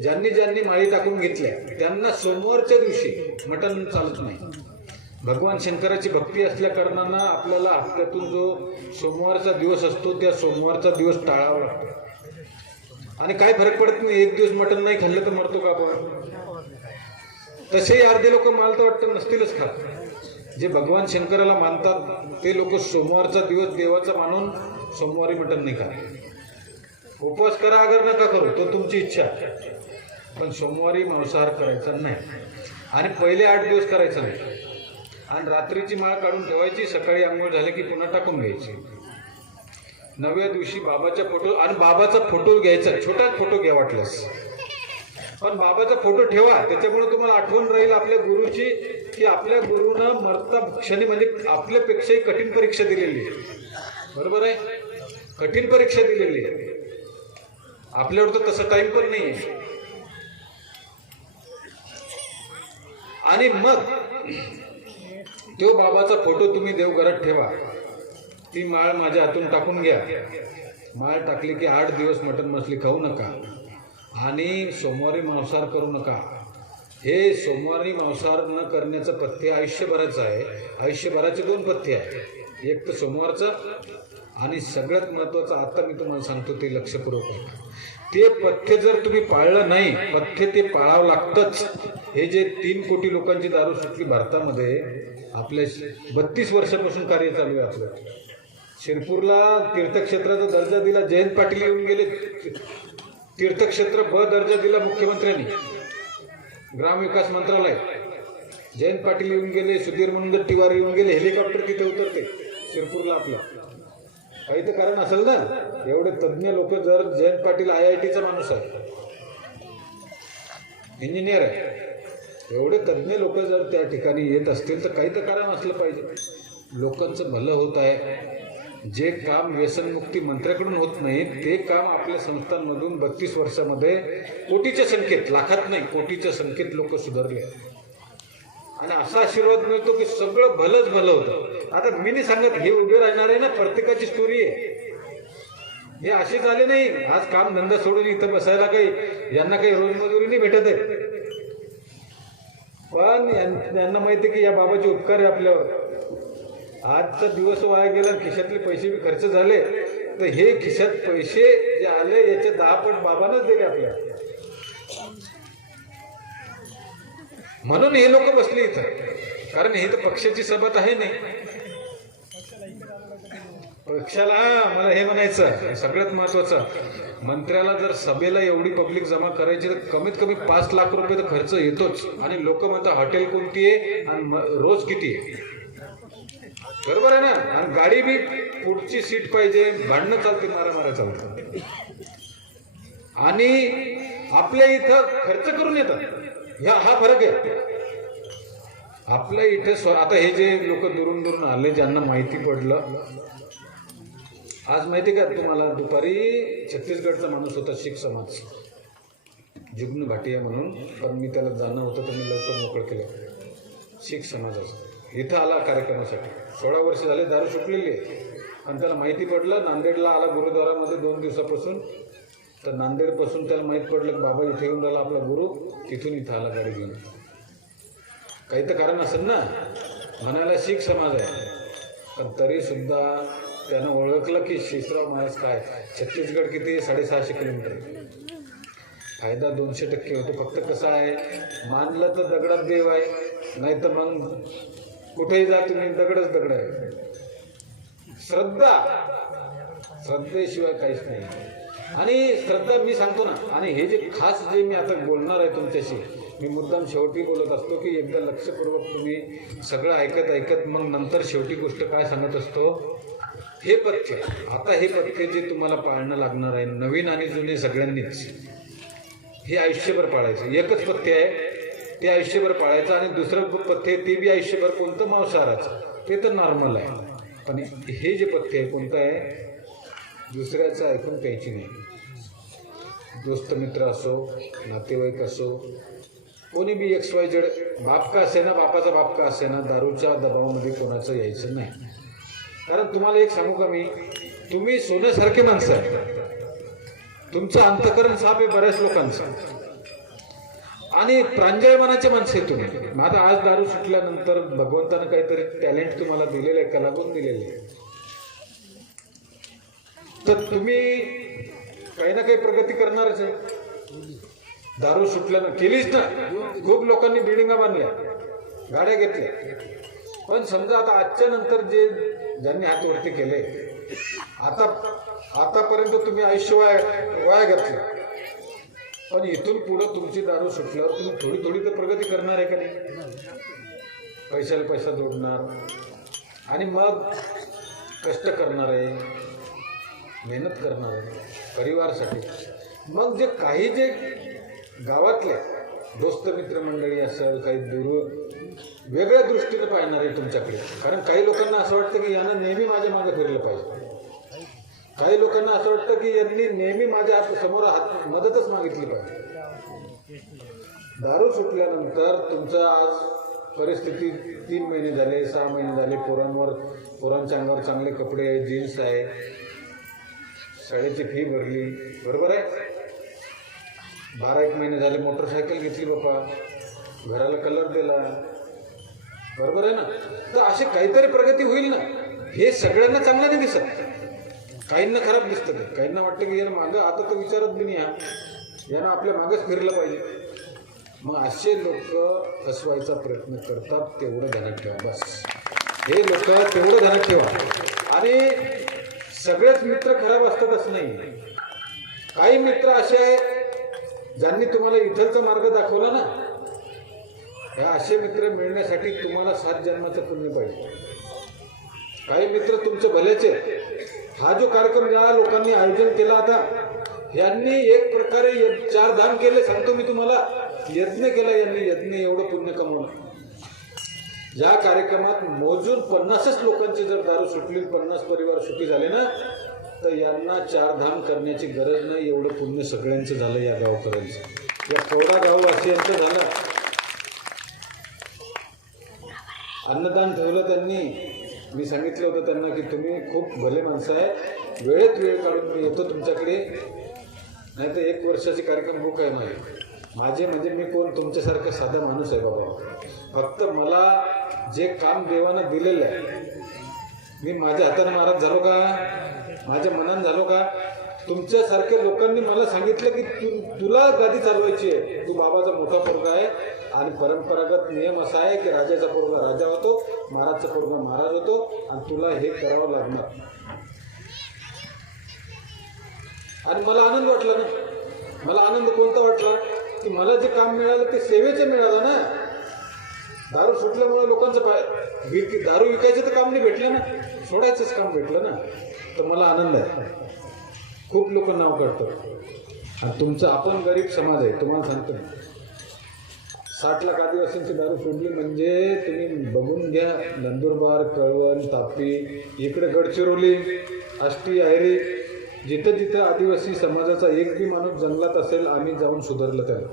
ज्यांनी माळी टाकून घेतल्या, त्यांना सोमवारच्या दिवशी मटण चालत नाही. भगवान शंकराची भक्ती असल्या कारणानं आपल्याला हप्त्यातून जो सोमवारचा दिवस असतो त्या सोमवारचा दिवस टाळावा लागतो. आणि काय फरक पडत नाही, एक दिवस मटण नाही खाल्लं तर मरतो का आपण? तसेही अर्धे लोक मला तर वाटतं नसतीलच खात. जे भगवान शंकराला मानतात ते लोक सोमवारचा दिवस देवाचा मानून सोमवारी मटण नाही खात. उपवास करा अगर नका करू, तो तुमची इच्छा, पण सोमवारी मांसाहार करायचा नाही. आणि पहिले 8 दिवस करायचा नाही. आणि रात्रीची माळ काढून ठेवायची, सकाळी आंघोळ झाले की पुन्हा टाकून घ्यायची. 9व्या दिवशी बाबाच्या फोटो, आणि बाबाचा फोटो घ्यायचा, छोटा फोटो घ्या वाटल्यास, पण बाबाचा फोटो ठेवा. त्याच्यामुळे तुम्हाला आठवण राहील आपल्या गुरुची, की आपल्या गुरुनं मरता क्षणी म्हणजे आपल्यापेक्षाही कठीण परीक्षा दिलेली आहे. बरोबर आहे? कठीण परीक्षा दिलेली आहे. आपल्यावर तर तसं टाइम पण नाही आहे. आणि मग तो बाबाचा फोटो तुम्ही देवघरात ठेवा. ती माळ माझ्या हातून टाकून घ्या. माळ टाकली की 8 दिवस मटण मछली खाऊ नका आणि सोमवारी मांसाहार करू नका. हे सोमवारी मांसाहार न करण्याचं पथ्य आयुष्यभराचं आहे. आयुष्यभराचे 2 पथ्य आहे, एक तर सोमवारचं, आणि सगळ्यात महत्त्वाचं आता मी तुम्हाला सांगतो ते लक्षपूर्वक आहे. ते पथ्य जर तुम्ही पाळलं नाही, पथ्य ते पाळावं लागतंच. हे जे 3 कोटी लोकांची दारू सुटली भारतामध्ये, आपल्या 32 वर्षापासून कार्य चालू आहे आपलं. शिरपूरला तीर्थक्षेत्राचा दर्जा दिला, जयंत पाटील येऊन गेले. तीर्थक्षेत्र ब दर्जा दिला मुख्यमंत्र्यांनी, ग्रामविकास मंत्रालय. जयंत पाटील येऊन गेले, सुधीर मुनगंटीवार येऊन गेले. हेलिकॉप्टर तिथे उतरते शिरपूरला. आपलं काही तर कारण असेल ना. एवढे तज्ज्ञ लोक, जर जयंत पाटील IITचा माणूस आहे, इंजिनियर आहे, एवढे तज्ज्ञ लोक जर त्या ठिकाणी येत असतील तर काही तर कारण असलं पाहिजे. लोकांचं भलं होत आहे. जे काम व्यसनमुक्ती मंत्र्याकडून होत नाही ते काम आपल्या संस्थांमधून 32 वर्षामध्ये कोटीच्या संख्येत, लाखात नाही कोटीच्या संख्येत लोक सुधारले. आणि असा आशीर्वाद मिळतो की सगळं भलंच भलं होतं. आता मी नाही सांगत, हे उभे राहणार आहे ना, प्रत्येकाची स्टोरी आहे. हे असे झाले नाही. आज काम धंदा सोडून इथं बसायला काही यांना काही रोजमजुरी नाही भेटत आहे. पण यांना माहिती आहे की या बाबाचे उपकार आहे आपल्यावर. आजचा दिवस वाया गेला, खिशातले पैसे बी खर्च झाले, तर हे खिशात पैसे जे आले याचे 10 पट बाबांनाच दिले आपल्याला. म्हणून हे लोक बसले इथं, कारण हे तर पक्षाची सभा आहे नाही. पक्षाला मला हे म्हणायचं सगळ्यात महत्वाचं, मंत्र्याला जर सभेला एवढी पब्लिक जमा करायची तर कमीत कमी 5 लाख रुपये तर खर्च येतोच. आणि लोक म्हणतात हॉटेल कोणती आहे आणि रोज किती आहे. बरोबर आहे ना. आणि गाडी बी पुढची सीट पाहिजे, भांडणं चालते, मारामारा चालतं. आणि आपल्या इथं खर्च करून येतात, हा फरक आहे. आपल्या इथे आता हे जे लोक दुरून दुरून आले, ज्यांना माहिती पडलं, आज माहिती का तुम्हाला, दुपारी छत्तीसगडचा माणूस होता, शीख समाज, जुग्न भाटिया म्हणून, पण मी त्याला जाणं होतं तर मी लवकर मोकळं केलं. शीख समाजाचं इथं आला कार्यक्रमासाठी. 16 वर्ष झाले दारू सुटलेली आहे. आणि त्याला माहिती पडलं, नांदेडला आला गुरुद्वारामध्ये 2 दिवसापासून, तर नांदेडपासून त्याला माहीत पडलं की बाबा इथे येऊन राहिला आपला गुरु, तिथून इथं आला गाडी घेऊन. काही तर कारण असेल ना, म्हणायला शीख समाज आहे, पण तरीसुद्धा त्यानं ओळखलं की शेषराव महाराज काय, छत्तीसगड किती, 650 किलोमीटर. फायदा 200% होतो. फक्त कसं आहे, मानलं तर दगडात देव आहे, नाही तर मग कुठेही जा तुम्ही, दगडच दगड आहे. श्रद्धेशिवाय काहीच नाही. आणि श्रद्धा मी सांगतो ना, आणि हे जे खास जे मी आता बोलणार आहे तुमच्याशी, मी मुद्दाम शेवटी बोलत असतो की एकदा लक्षपूर्वक तुम्ही सगळं ऐकत मग नंतर शेवटी गोष्ट काय सांगत असतो. हे पथ्य, आता हे पथ्य जे तुम्हाला पाळणं लागणार आहे, नवीन आणि जुने सगळ्यांनीच, हे आयुष्यभर पाळायचं. एकच पथ्य आहे, ते आयुष्यभर पाळायचं. आणि दुसरं पथ्य ते बी आयुष्यभर कोणतं, मांसाहाराचं, ते तर नॉर्मल आहे. पण हे जे पथ्य आहे कोणतं आहे, दुसऱ्याचं ऐकून प्यायची नाही. दोस्त मित्र असो, नातेवाईक असो, कोणी बी XYZ, बाप का असे ना, बापाचा बाप का असे ना, दारूच्या दबावामध्ये कोणाचं यायचं नाही. कारण तुम्हाला एक सांगू का मी, तुम्ही सोन्यासारखे माणसं आहे, तुमचं अंतःकरण साफ आहे बऱ्याच लोकांचं, आणि प्रांजळ मनाचे माणसं आहे तुम्ही. आता आज दारू सुटल्यानंतर भगवंतानं काहीतरी टॅलेंट तुम्हाला दिलेलं आहे, कलागुण दिलेले आहे, तर तुम्ही काही ना काही प्रगती करणारच आहे. दारू सुटल्यानं केलीच ना, खूप लोकांनी बिल्डिंगा बांधल्या, गाड्या घेतल्या. पण समजा आता आजच्या नंतर ज्यांनी हात वरती केले, आतापर्यंत तुम्ही आयुष्य वाया घातलं, पण इथून पुढं तुमची दारू सुटल्यावर तुम्ही थोडी थोडी तर प्रगती करणार आहे का नाही. पैशाला पैसा जोडणार, आणि मग कष्ट करणार आहे, मेहनत करणार आहे परिवारासाठी. मग जे गावातले दोस्त मित्रमंडळी असेल, काही वेगळ्या दृष्टीने पाहणार आहे तुमच्याकडे. कारण काही लोकांना असं वाटतं की यानं नेहमी माझ्या मागे फिरलं पाहिजे, काही लोकांना असं वाटतं की यांनी नेहमी माझ्या समोर मदतच मागितली पाहिजे. दारू सुटल्यानंतर तुमचं आज परिस्थिती 3 महिने झाले, 6 महिने झाले, पोरांच्या अंगावर चांगले कपडे आहे, जीन्स आहे, शाळेची फी भरली, बरोबर आहे. 12-1 महिने झाले मोटरसायकल घेतली बापा, घराला कलर दिला, बरोबर आहे ना. तर अशी काहीतरी प्रगती होईल ना. हे सगळ्यांना चांगलं नाही दिसत, काहींना खराब दिसतं. ते काहींना वाटतं की यानं मागं आता तर विचारत बी नाही, यानं आपल्या मागंच फिरलं पाहिजे. मग असे लोक फसवायचा प्रयत्न करतात, तेवढं ध्यानात ठेवा. बस हे लोक तेवढं ध्यानात ठेवा. आणि सगळेच मित्र खराब असतात असं नाही. काही मित्र असे आहेत ज्यांनी तुम्हाला इथलचा मार्ग दाखवला ना, हे असे मित्र मिळण्यासाठी तुम्हाला 7 जन्माचं पुण्य पाहिजे. काही मित्र तुमचे भल्याचे. हा जो कार्यक्रम ज्या लोकांनी आयोजन केला, आता यांनी एक प्रकारे 4 धाम केले. सांगतो मी तुम्हाला, यज्ञ केला यांनी, यज्ञ एवढं पुण्य कमवलं. या कार्यक्रमात मोजून 50च लोकांची जर दारू सुटली, 50 परिवार सुखी झाले ना, तर यांना 4 धाम करण्याची गरज नाही. एवढं पुण्य सगळ्यांचं झालं या गावकऱ्यांचं, या कवडा गाववासियांचं झालं. अन्नदान ठेवलं त्यांनी. मी सांगितलं होतं त्यांना की तुम्ही खूप भले माणसं आहे, वेळेत वेळ काढून मी येतो तुमच्याकडे. नाही तर 1 वर्षाचे कार्यक्रम बुक आहे माझे. म्हणजे मी कोण तुमच्यासारखं साधा माणूस आहे बाबा. फक्त मला जे काम देवानं दिलेलं आहे, मी माझ्या हाताने महाराज झालो का, माझ्या मनानं झालो का? तुमच्यासारख्या लोकांनी मला सांगितलं की तुला गादी चालवायची आहे, तू बाबाचा मोठा पोरगा आहे आणि परंपरागत नियम असा आहे की राजाचा पोरगा राजा होतो, महाराजचा पोरगा महाराज होतो आणि तुला हे करावं लागणार. आणि मला आनंद वाटला ना. मला आनंद कोणता वाटला की मला जे काम मिळालं ते सेवेचं मिळालं ना. दारू सुटल्यामुळे लोकांचं दारू विकायचं तर काम नाही भेटलं ना, सोडायचंच काम भेटलं ना. तर मला आनंद आहे. खूप लोक नाव काढतात आणि तुमचं आपण गरीब समाज आहे. तुम्हाला सांगतो 60 लाख आदिवासींची दारू सोडली म्हणजे तुम्ही बघून घ्या. नंदुरबार, कळवण, तापी, इकडे गडचिरोली, आष्टी, आयरी, जिथं जिथं आदिवासी समाजाचा एक बी माणूस जंगलात असेल, आम्ही जाऊन सुधारलं त्याला.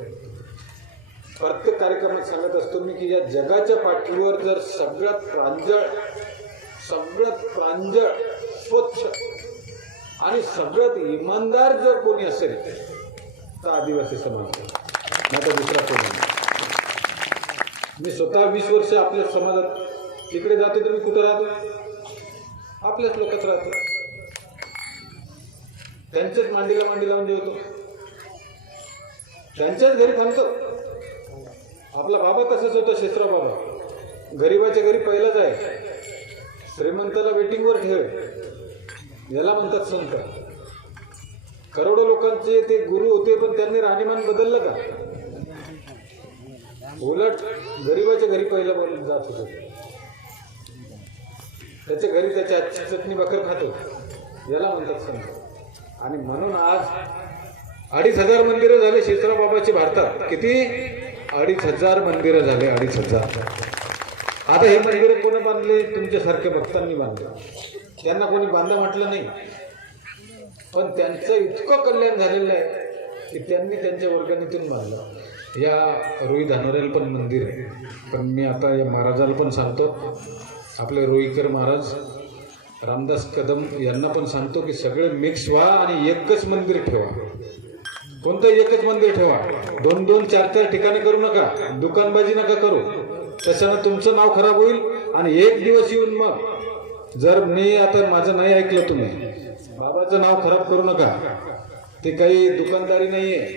प्रत्येक कार्यक्रमात सांगत असतो मी की या जगाच्या पाठीवर जर सगळ्यात प्रांजळ, स्वच्छ आणि सगळ्यात इमानदार जर कोणी असेल तर आदिवासी समाज, नाही तर दुसरा कोणी. मी स्वतः 20 वर्ष आपल्या समाजात तिकडे जातो. तर मी कुठं राहतो? आपल्याच लोकात राहतो. त्यांच्याच मांडीला मांडी लावून जेवतो, त्यांच्याच घरी थांबतो. आपला बाबा तसाच होता, शेषराव बाबा. गरीबाच्या घरी पहिलाच आहे. श्रीमंताला वेटिंगवर ठेव, याला म्हणतात संत. करोडो लोकांचे ते गुरु होते, पण त्यांनी राहणीमान बदललं का? उलट गरीबाच्या घरी पहिला जात होते. त्याच्या घरी त्याची आजची चटणी भाकर खातो, याला म्हणतात संत. आणि म्हणून आज 2500 मंदिरं झाले शेषराव बाबाची भारतात. किती? 2500 मंदिरं झाले. 2500. आता हे मंदिरं कोणी बांधले? तुमच्यासारख्या भक्तांनी बांधले. त्यांना कोणी बांधा म्हटलं नाही, पण त्यांचं इतकं कल्याण झालेलं आहे की त्यांनी त्यांच्या वर्गणीतून बांधलं. या रोई धानोऱ्याला पण मंदिर आहे. पण मी आता या महाराजाला पण सांगतो, आपले रोईकर महाराज रामदास कदम यांना पण सांगतो की सगळे मिक्स व्हा आणि एकच मंदिर ठेवा. कोणतं? एकच मंदिर ठेवा. 2-2, 4-4 ठिकाणी करू नका. दुकानबाजी नका करू. त्याच्यानं तुमचं नाव खराब होईल. आणि एक दिवस येऊन मग जर मी आता माझं नाही ऐकलं, तुम्ही बाबाचं नाव खराब करू नका. ते काही दुकानदारी नाही आहे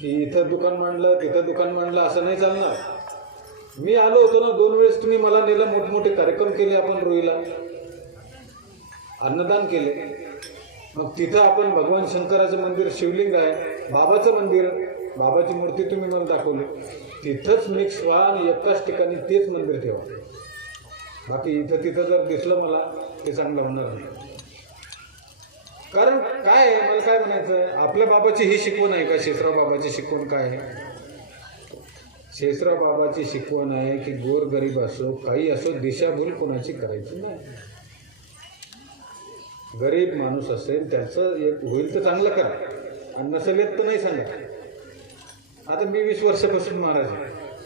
की इथं दुकान मांडलं तिथं दुकान मांडलं, असं नाही चालणार. मी आलो होतो ना 2 वेळेस, तुम्ही मला नेलं. मोठमोठे कार्यक्रम केले आपण रोईला, अन्नदान केले. मग तिथं आपण भगवान शंकराचं मंदिर, शिवलिंग आहे, बाबाचं मंदिर, बाबाची मूर्ती तुम्ही मला दाखवली. तिथंच मिक्स व्हा आणि एकाच ठिकाणी तेच मंदिर ठेवा. बाकी इथं तिथं जर दिसलं मला, ते चांगलं होणार नाही. कारण काय आहे, मला काय म्हणायचं, आपल्या बाबाची ही शिकवण आहे का? शेषराव बाबाची शिकवण काय आहे? शेषराव बाबाची शिकवण आहे की गोरगरीब असो, काही असो, दिशाभूल कोणाची करायची नाही. गरीब माणूस असेल त्याचं एक होईल तर चांगलं करा, आणि नसेल येत तर नाही सांगा. आता मी 20 वर्षापासून महाराज आहे.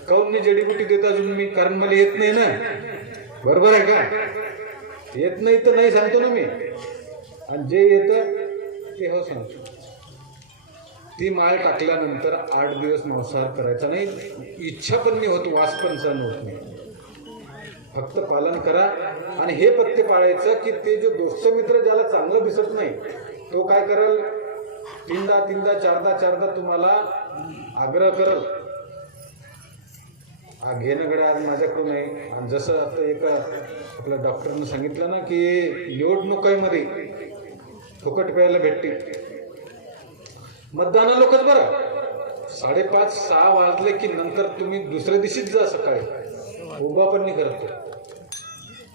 काहून मी जडीबुटी देत अजून मी? कारण मला येत नाही ना. बरोबर आहे का? येत नाही तर नाही सांगतो ना मी, आणि जे येतं ते हो सांगतो. ती माळ टाकल्यानंतर 8 दिवस मांसाहार करायचा नाही. इच्छा पण नाही होत, वास पण सहन होत नाही. फक्त पालन करा. आणि हे पत्ते पाळायचं की ते जो दोस्त मित्र ज्याला चांगलं दिसत नाही, तो काय करेल, 3दा 4दा तुम्हाला आग्रह करल, घेणं गड्या आज माझ्याकडून नाही. आणि जसं आता एका आपल्या डॉक्टरनं सांगितलं ना की निवडणुकांमध्ये फुकट प्यायला भेटते. मतदानालोकच बरं 5:30-6 वाजले की नंतर तुम्ही दुसऱ्या दिवशीच जा. सकाळी उभा पण नाही करत,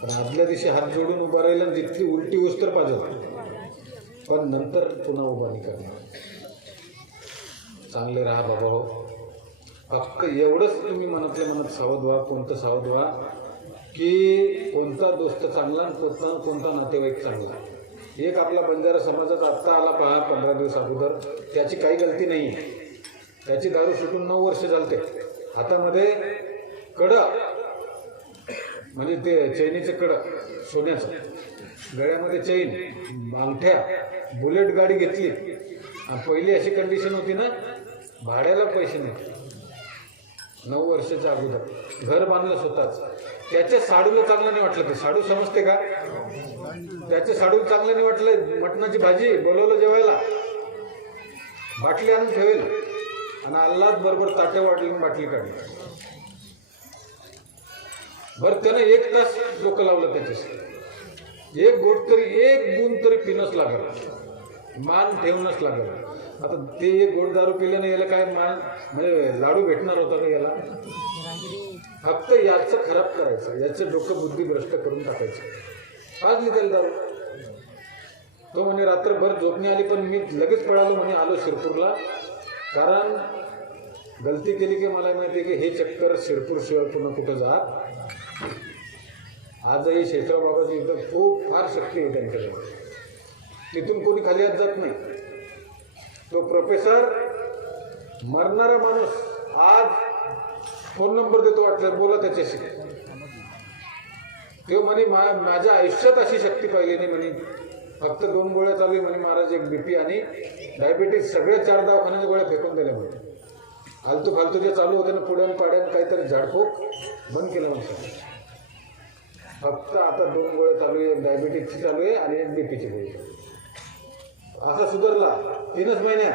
पण आदल्या दिवशी हात जोडून उभा राहिला, जितकी उलटी होस तर पाहिजे, पण नंतर पुन्हा उभा नाही करणार. चांगले राहा बाबा हो. फक्त एवढंच तुम्ही मनातल्या मनात सावध व्हा. कोणतं सावध व्हा की कोणता दोस्त चांगला आणि कोणता नातेवाईक चांगला. एक आपला बंजारा समाजात आत्ता आला पहा 15 दिवस अगोदर, त्याची काही गलती नाही आहे. त्याची दारू सुटून 9 वर्ष झालते. हातामध्ये कडा म्हणजे ते चैनीचं कडक सोन्याचं, गळ्यामध्ये चैन, अंगठ्या, बुलेट गाडी घेतली. पहिली अशी कंडिशन होती ना, भाड्याला पैसे नाही. 9 वर्षाच्या अगोदर घर बांधलं स्वतःच. त्याच्या साडूला चांगलं नाही वाटलं. ते साडू समजते का? त्याच्या साडू चांगलं नाही वाटलं. मटणाची भाजी बोलवलं जेवायला, बाटली आणून ठेवेल आणि अल्लाद बरोबर ताटे वाढली, बाटली काढली. बरं त्यानं 1 तास डोकं लावलं त्याच्याशी. एक गोट तरी, एक गुण तरी पिणंच लागलं, मान ठेवणंच लागलं. आता ते एक गोड दारू पिल्यानं याला काय मान म्हणजे लाडू भेटणार होता का याला? फक्त याचं खराब करायचं, याचं डोकं बुद्धिभ्रष्ट करून टाकायचं. आज मी त्याला दारू. तो म्हणे रात्रभर झोप नाही आली, पण मी लगेच पळालो म्हणे, आलो शिरपूरला. कारण गलती केली की मला माहिती आहे की हे चक्कर शिरपूर शिवाय पुन्हा कुठं जात. आजही शेषराव बाबाची इथं खूप फार शक्ती आहे त्यांच्याकडे. तिथून कोणी खाली हात जात नाही. तो प्रोफेसर मरणारा माणूस आज फोन नंबर देतो, वाटलं बोला त्याच्याशी. तो म्हणे माझ्या आयुष्यात अशी शक्ती पाहिली नाही म्हणे. फक्त 2 गोळ्या चालू आहे म्हणे महाराज, एक बीपी आणि डायबिटीज. सगळ्या 4 दवाखान्याच्या गोळ्या फेकून दिल्या म्हणे. फालतू फालतू जे चालू होते ना, पुढ्यान पाड्यान काहीतरी झाडफूक बंद केलं म्हणतात. फक्त आता 2 गोळ्या चालू आहे, डायबिटीजची चालू आहे आणि एक बीपीची गोळी. असा सुधारला 3च महिन्यात.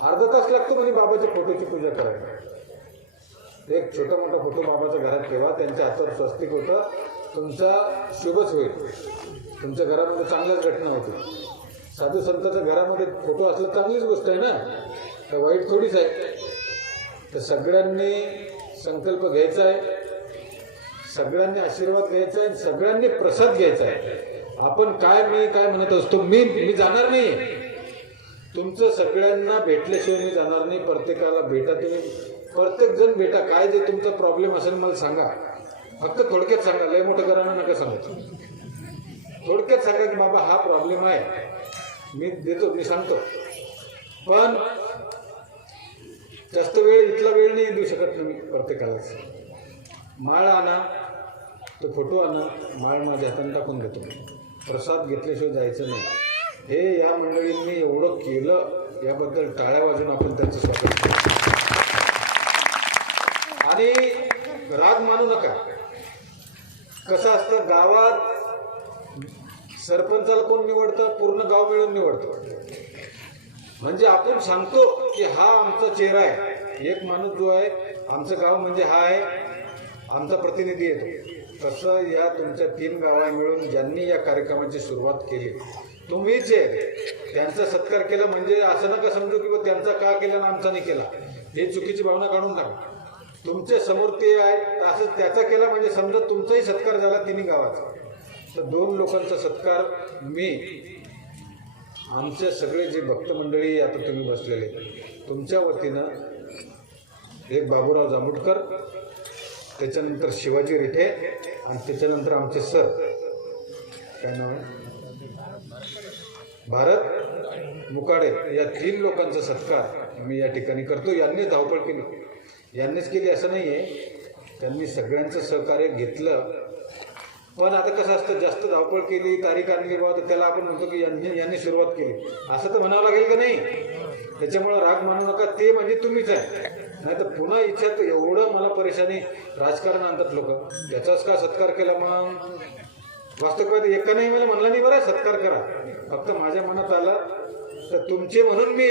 अर्धा तास लागतो म्हणजे बाबाच्या फोटोची पूजा करायला. एक छोटा मोठा फोटो बाबाच्या घरात ठेवा, त्यांच्या हातावर स्वस्तिक होतं. तुमचा शुभच होईल, तुमच्या घरामध्ये चांगल्याच घटना होतील. साधू संतांच्या घरामध्ये फोटो असला चांगलीच गोष्ट आहे ना, तर वाईट थोडीच आहे. तर सगळ्यांनी संकल्प घ्यायचा आहे, सगळ्यांनी आशीर्वाद घ्यायचा आहे, सगळ्यांनी प्रसाद घ्यायचा आहे. आपण मी काय म्हणत असतो, मी जाणार नाही. तुमचं सगळ्यांना भेटल्याशिवाय मी जाणार नाही. प्रत्येकाला भेटा, तुम्ही प्रत्येक जण भेटा. काय जे तुमचा प्रॉब्लेम असेल मला सांगा, फक्त थोडक्यात सांगा. लय मोठं करायला नका सांगतो, थोडक्यात सांगा की बाबा हा प्रॉब्लेम आहे, मी देतो, मी सांगतो. पण जास्त वेळ, इथला वेळ नाही देऊ शकत तुम्ही प्रत्येकालाच. माळ आणा, तो फोटो आणा, माळ माझ्या हाताने टाकून देतो. प्रसाद घेतल्याशिवाय जायचं नाही. हे या मंडळींनी एवढं केलं, याबद्दल टाळ्या वाजून आपण त्यांचं स्वागत करू. आणि राग मानू नका. कसं असतं, गावात सरपंचाला कोण निवडतं? पूर्ण गाव मिळून निवडतं. म्हणजे आपण सांगतो की हा आमचा चेहरा आहे. एक माणूस जो आहे, आमचं गाव म्हणजे हा आहे, आमचा प्रतिनिधी येतो. तसं या तुमच्या 3 गावा मिळून ज्यांनी या कार्यक्रमाची सुरुवात केली, तुम्हीच आहे. त्यांचा सत्कार केला म्हणजे असं नका समजू की त्यांचा का केला ना आमचा नाही केला. हे चुकीची भावना काढून टाका. तुमच्या समोर ते आहे, असं त्याचा केला म्हणजे समजा तुमचाही सत्कार झाला 3 गावाचा. तर 2 लोकांचा सत्कार मी, आमचे सगळे जे भक्त मंडळी आता तुम्ही बसलेले, तुमच्या वतीनं एक बाबूराव जांभूटकर, त्याच्यानंतर शिवाजी रिठे आणि त्याच्यानंतर आमचे सर, काय नाव आहे, भारत मुकाडे, या 3 लोकांचा सत्कार मी या ठिकाणी करतो. यांनी धावपळ केली, यांनीच केली असं नाही आहे, त्यांनी सगळ्यांचं सहकार्य घेतलं. पण आता कसं असतं, जास्त धावपळ केली, तारीख आणली बाबा, तर त्याला आपण म्हणतो की यांनी सुरुवात केली, असं तर म्हणावं लागेल का नाही? त्याच्यामुळं राग मानू नका. ते म्हणजे तुम्हीच आहे. नाही तर पुन्हा इच्छात एवढं मला परेशानी, राजकारण आणतात लोक, त्याचाच का सत्कार केला? मग वास्तविकवाद एका नाही मला म्हणलं नाही, बरं सत्कार करा, फक्त माझ्या मनात आला तर तुमचे म्हणून मी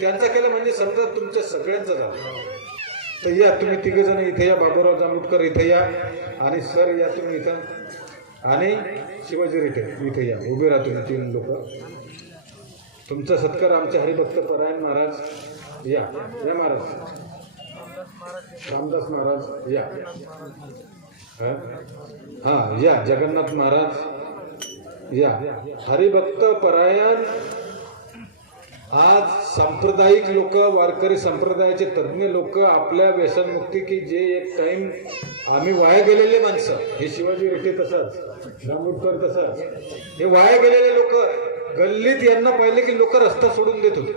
त्यांचा केला, म्हणजे समजा तुमच्या सगळ्यांचा झाला. तर या तुम्ही 3 जण इथे या, बाबूराव जांभूटकर इथे या, आणि सर या तुम्ही इथं, आणि शिवाजी रिठे इथे या, उभे राहा तुम्ही 3 लोक. तुमचा सत्कार आमचे हरिभक्त परायण महाराज या महाराज, रामदास महाराज या, हां या, जगन्नाथ महाराज या. हरिभक्त परायण आज सांप्रदायिक लोक, वारकरी संप्रदायाचे तज्ज्ञ लोक, आपल्या व्यसनमुक्ती की जे एक टाइम आम्ही वाया गेलेले माणसं, हे शिवाजी रिठे तसंच, जांभूटकर तसंच, हे वाया गेलेले लोक, गल्लीत यांना पाहिले की लोक रस्ता सोडून देत होते.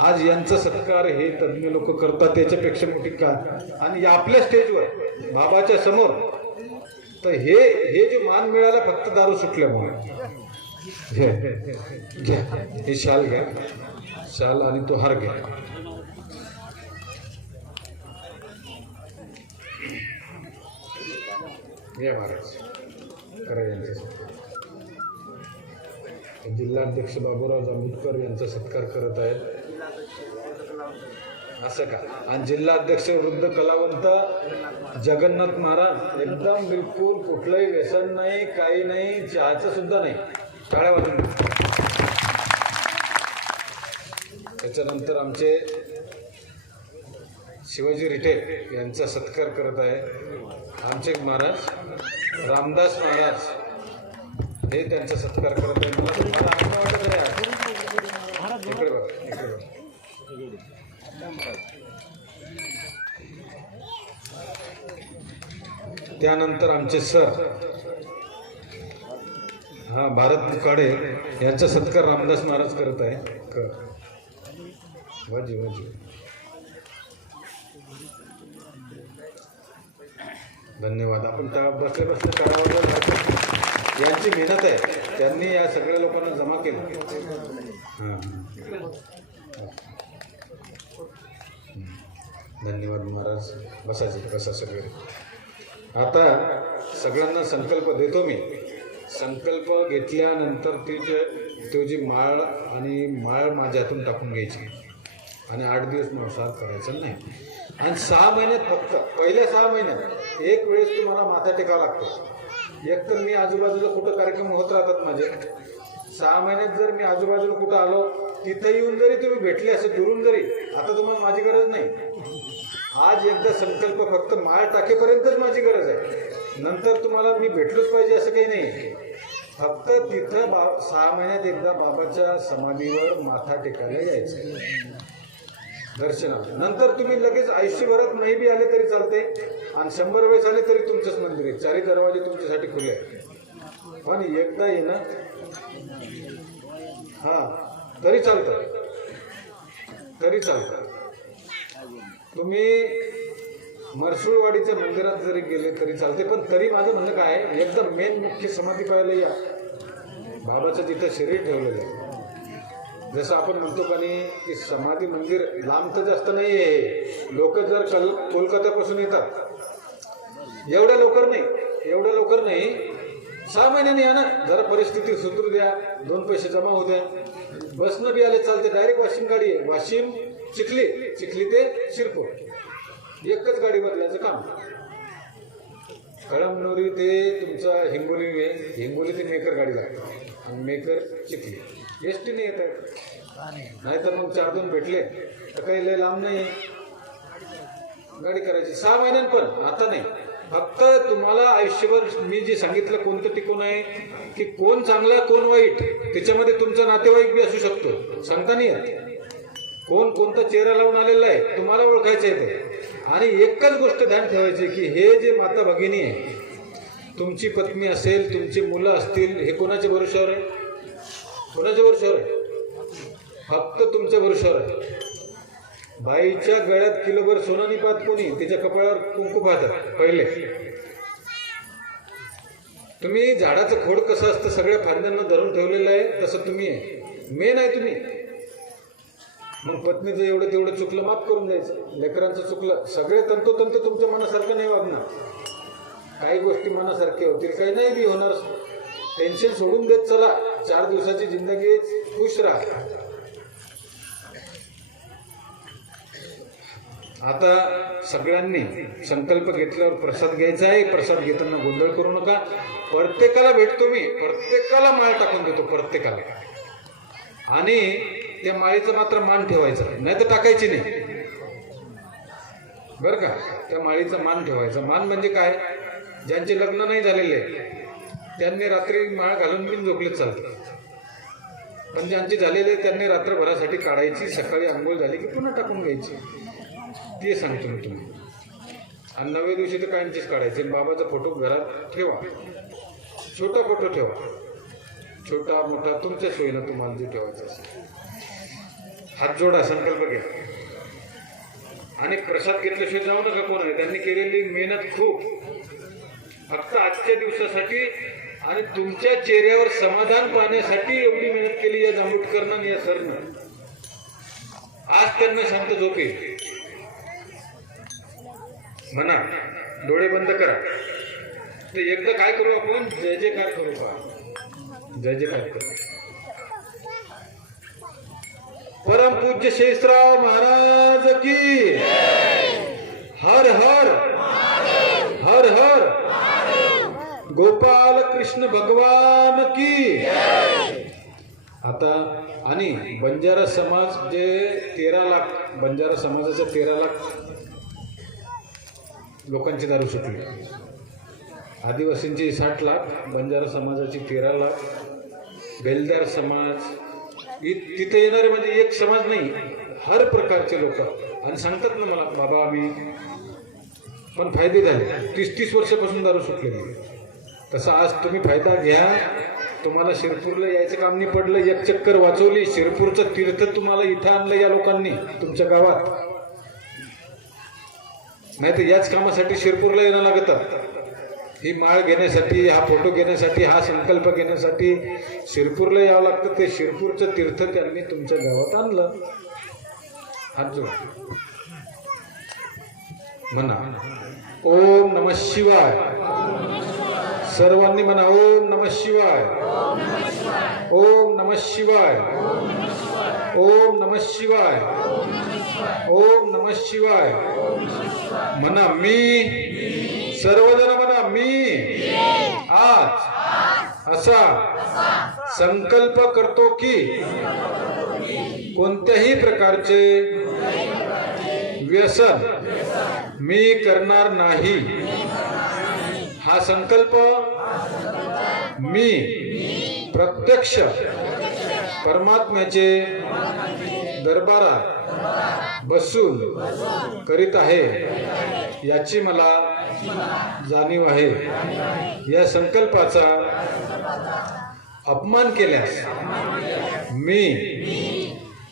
आज यांचा सत्कार हे तज्ज्ञ लोक करतात त्याच्यापेक्षा मोठी का. आणि आपल्या स्टेजवर बाबाच्या समोर तर हे जे मान मिळाला फक्त दारू सुटल्यामुळे. घ्या हे शाल घ्या, शाल आणि तो हार घ्या. घ्या महाराज, करा यांचा जिल्हाध्यक्ष बाबूराव जांभूटकर यांचा सत्कार करत आहेत. असं का. आणि जिल्हाध्यक्ष वृद्ध कलावंत जगन्नाथ महाराज एकदम बिलकुल कुठलंही व्यसन नाही, काही नाही, चहाचं सुद्धा नाही. टाळ्या वाजून. त्याच्यानंतर आमचे शिवाजी रिटे यांचा सत्कार करत आहे आमचे महाराज रामदास महाराज, हे त्यांचा सत्कार करत आहे. मला आनंद वाटत आहे. इकडे बघा, इकडे बघा. त्यानंतर आमचे सर भारत मुकाडे यांचा सत्कार रामदास महाराज करत आहे. वाजी वाजी. धन्यवाद. आपण त्या बसले बसले करावं. यांची मेहनत आहे, त्यांनी या सगळ्या लोकांना जमा केलं. धन्यवाद महाराज. बसा सगळे. आता सगळ्यांना संकल्प देतो मी. संकल्प घेतल्यानंतर तो जी माळ आणि माळ माझ्या हातून टाकून घ्यायची आणि 8 दिवस मांसाहार करायचं नाही. आणि 6 महिन्यात फक्त पहिल्या 6 महिन्यात एक वेळेस तुम्हाला माथा टेकावा लागतो. एक तर मी आजूबाजूला कुठं कार्यक्रम होत राहतात माझे. 6 महिन्यात जर मी आजूबाजूला कुठं आलो तिथे येऊन जरी तुम्ही भेटले असे दुरून जरी, आता तुम्हाला माझी गरज नाही. आज एकदा संकल्प फक्त माळ टाकेपर्यंतच माझी गरज आहे. नंतर तुम्हाला मी भेटलोच पाहिजे असं काही नाही. फक्त तिथं 6 महिन्यात एकदा बाबाच्या समाधीवर माथा टेकायला यायचं दर्शनाला. नंतर तुम्ही लगेच आयुष्यभरात नाही बी आले तरी चालते आणि 100 वेळेस आले तरी तुमचंच मंदिर आहे. 4 दरवाजे तुमच्यासाठी खुले आहेत. पण एकदा येणं तरी चालतं. तुम्ही मरसूळवाडीच्या मंदिरात जरी गेले तरी चालते. पण तरी माझं म्हणणं काय आहे, एकदम मेन मुख्य समाधी पाहायला या. बाबाचं जिथं शरीर ठेवलेलं आहे. जसं आपण म्हणतो का नाही की समाधी मंदिर लांब तर जास्त नाही आहे. लोक जर कोलकात्यापासून येतात, एवढ्या लवकर नाही 6 महिन्यांनी या ना. जरा परिस्थिती सुधरू द्या, 2 पैसे जमा होऊ द्या. बसनं बी आले चालते. डायरेक्ट वाशिम गाडी आहे. वाशिम चिखली ते शिरपूर एकच गाडी बदलायचं काम. कळमनुरी ते तुमचा हिंगोली ते मेकर गाडी लागते आणि मेकर चिखली. एस टी नाही येत आहे. नाही तर मग 4-2 भेटले तर काही लय लांब नाही गाडी करायची. 6 महिन्यात पण आता नाही. फक्त तुम्हाला आयुष्यभर मी जे सांगितलं कोणतं टिकून आहे की कोण चांगला कोण वाईट, त्याच्यामध्ये तुमचा नातेवाईक बी असू शकतो, सांगता नाही येत. कोणता चेहरा लावून आलेला आहे तुम्हाला ओळखायचं आहे. आणि एकच गोष्ट ध्यान ठेवायची की हे जे माता भगिनी आहे, तुमची पत्नी असेल, तुमची मुलं असतील, हे कोणाच्या भरोशावर आहे? कोणाच्या भरोशावर आहे? फक्त तुमच्या भरोशावर आहे. बाईच्या गळ्यात किलोभर सोनं नाही पाहत कोणी, तिच्या कपाळावर कुंकू पाहतात पहिले. तुम्ही झाडाचं खोड कसं असतं सगळ्या फांद्यांना धरून ठेवलेलं आहे, तसं तुम्ही आहे. मेन आहे तुम्ही. मग पत्नीचं एवढं तेवढं चुकलं माफ करून द्यायचं. लेकरांचं चुकलं, सगळे तंतोतंत तुमच्या मनासारखं नाही वागणार. काही गोष्टी मनासारख्या होतील, काही नाही बी होणार. टेन्शन सोडून देत चला. 4 दिवसाची जिंदगी, खुश राहा. आता सगळ्यांनी संकल्प घेतल्यावर प्रसाद घ्यायचा आहे. प्रसाद घेताना गोंधळ करू नका. प्रत्येकाला भेटतो मी, प्रत्येकाला माळ टाकून देतो, प्रत्येकाला. आणि त्या माळेचा मात्र मान ठेवायचा, नाही तर टाकायची नाही बरं का. त्या माळीचा मान ठेवायचा. मान म्हणजे काय, ज्यांचे लग्न नाही झालेले त्यांनी रात्री माळ घालून बिन झोपलेच चालतं. पण ज्यांचे झालेले त्यांनी रात्रभरासाठी काढायची, सकाळी आंघोळ झाली की पुन्हा टाकून घ्यायची. ते सांगतो मी तुम्ही. आणि 9व्या दिवशी तर कायमचीच काढायचे. बाबाचा फोटो घरात ठेवा, छोटा फोटो ठेवा, छोटा मोठा तुमच्या सोयीनं तुम्हाला जे ठेवायचं असेल. हात जोडा, संकल्प घ्या आणि प्रसाद घेतल्याशिवाय जाऊ नका. कोण आहे त्यांनी केलेली मेहनत खूप, फक्त आजच्या दिवसासाठी आणि तुमच्या चेहऱ्यावर समाधान पाहण्यासाठी एवढी मेहनत केली या जांभूटकरनं आणि या सरनं. आज त्यांना शांत झोपे म्हणा, डोळे बंद करा. तर एकदा काय करू आपण, जय जयकार करू का, जय जयकार करू. परम पूज्य शेषराव महाराज की, हर हर हर हर, गोपाल कृष्ण भगवान की. आता आणि बंजारा समाज जे 13 लाख, बंजारा समाजाच्या 13 लाख लोकांची दारू सुटली, आदिवासींची 60 लाख, बंजारा समाजाची 13 लाख, बेलदार समाज, तिथे येणारे म्हणजे एक समाज नाही, हर प्रकारचे लोक. आणि सांगतात ना मला, बाबा आम्ही पण फायदे झाले, 30-30 वर्षापासून दारू सुटलेली. तसा आज तुम्ही फायदा घ्या. तुम्हाला शिरपूरला यायचं काम नाही पडलं, एक चक्कर वाचवली. शिरपूरचं तीर्थ तुम्हाला इथं आणलं या लोकांनी तुमच्या गावात, नाही तर याच कामासाठी शिरपूरला येणं लागतं. ही माळ घेण्यासाठी, हा फोटो घेण्यासाठी, हा संकल्प घेण्यासाठी शिरपूरला यावं लागतं. ते शिरपूरचं तीर्थ त्यांनी तुमच्या गावात आणलं. हात जोड म्हणा, ओम नमः शिवाय. सर्वांनी म्हणा, ओम नमः शिवाय, ओम नमः शिवाय, ओम नमः शिवाय, ओम नमः शिवाय. म्हणा मी, सर्वजण म्हणा मी आज असा संकल्प करतो की कोणत्याही प्रकारचे व्यसन मी करणार नाही. हा संकल्प मी प्रत्यक्ष परमात्म्याचे दरबारात बसून करीत आहे याची मला जाणीव आहे. या संकल्पाचा अपमान केल्यास मी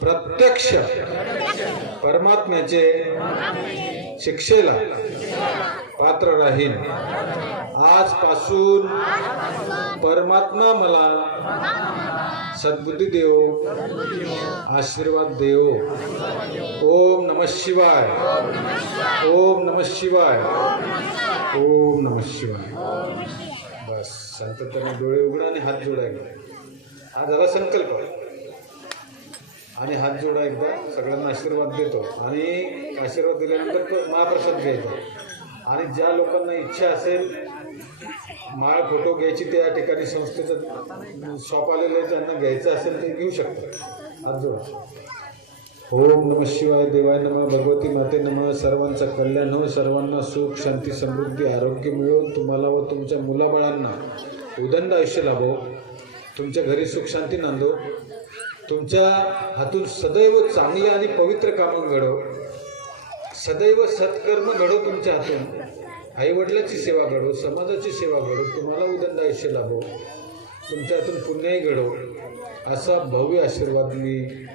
प्रत्यक्ष परमात्म्याचे शिक्षेला पात्र राहीन. आजपासून परमात्मा मला सद्बुद्धी देव, आशीर्वाद देव. ओम नमः शिवाय, ओम नमः शिवाय, ओम नमः शिवाय. बस शांततेने डोळे उघडा आणि हात जोडा. हा झाला संकल्प. आणि हात जोडा एकदा, सगळ्यांना आशीर्वाद देतो. आणि आशीर्वाद दिल्यानंतर महाप्रसाद घ्यायचा. आणि ज्या लोकांना इच्छा असेल माळ फोटो घ्यायची, त्या ठिकाणी संस्थेचं शॉप आलेले ज्यांना घ्यायचं असेल ते घेऊ शकतात. हात जोडा. ओम नमः शिवाय, देवाय नमः, भगवती माते नमः. सर्वांचं कल्याण हो, सर्वांना सुख शांती समृद्धी आरोग्य मिळो. तुम्हाला व तुमच्या मुलाबाळांना उदंड आयुष्य लाभो. तुमच्या घरी सुख शांती नांदो. तुमच्या हातून सदैव चांगले आणि पवित्र कामं घडो. सदैव सत्कर्म घडो तुमच्या हातून. आईवडिलाची सेवा घडो, समाजाची सेवा घडो. तुम्हाला उदंड आयुष्य लाभो. तुमच्या हातून पुण्याही घडो. असा भव्य आशीर्वाद मी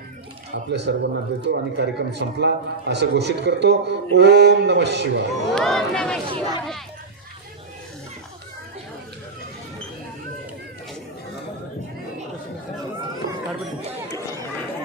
आपल्या सर्वांना देतो आणि कार्यक्रम संपला असं घोषित करतो. ओम नमः शिवाय. ओम नमः शिवाय.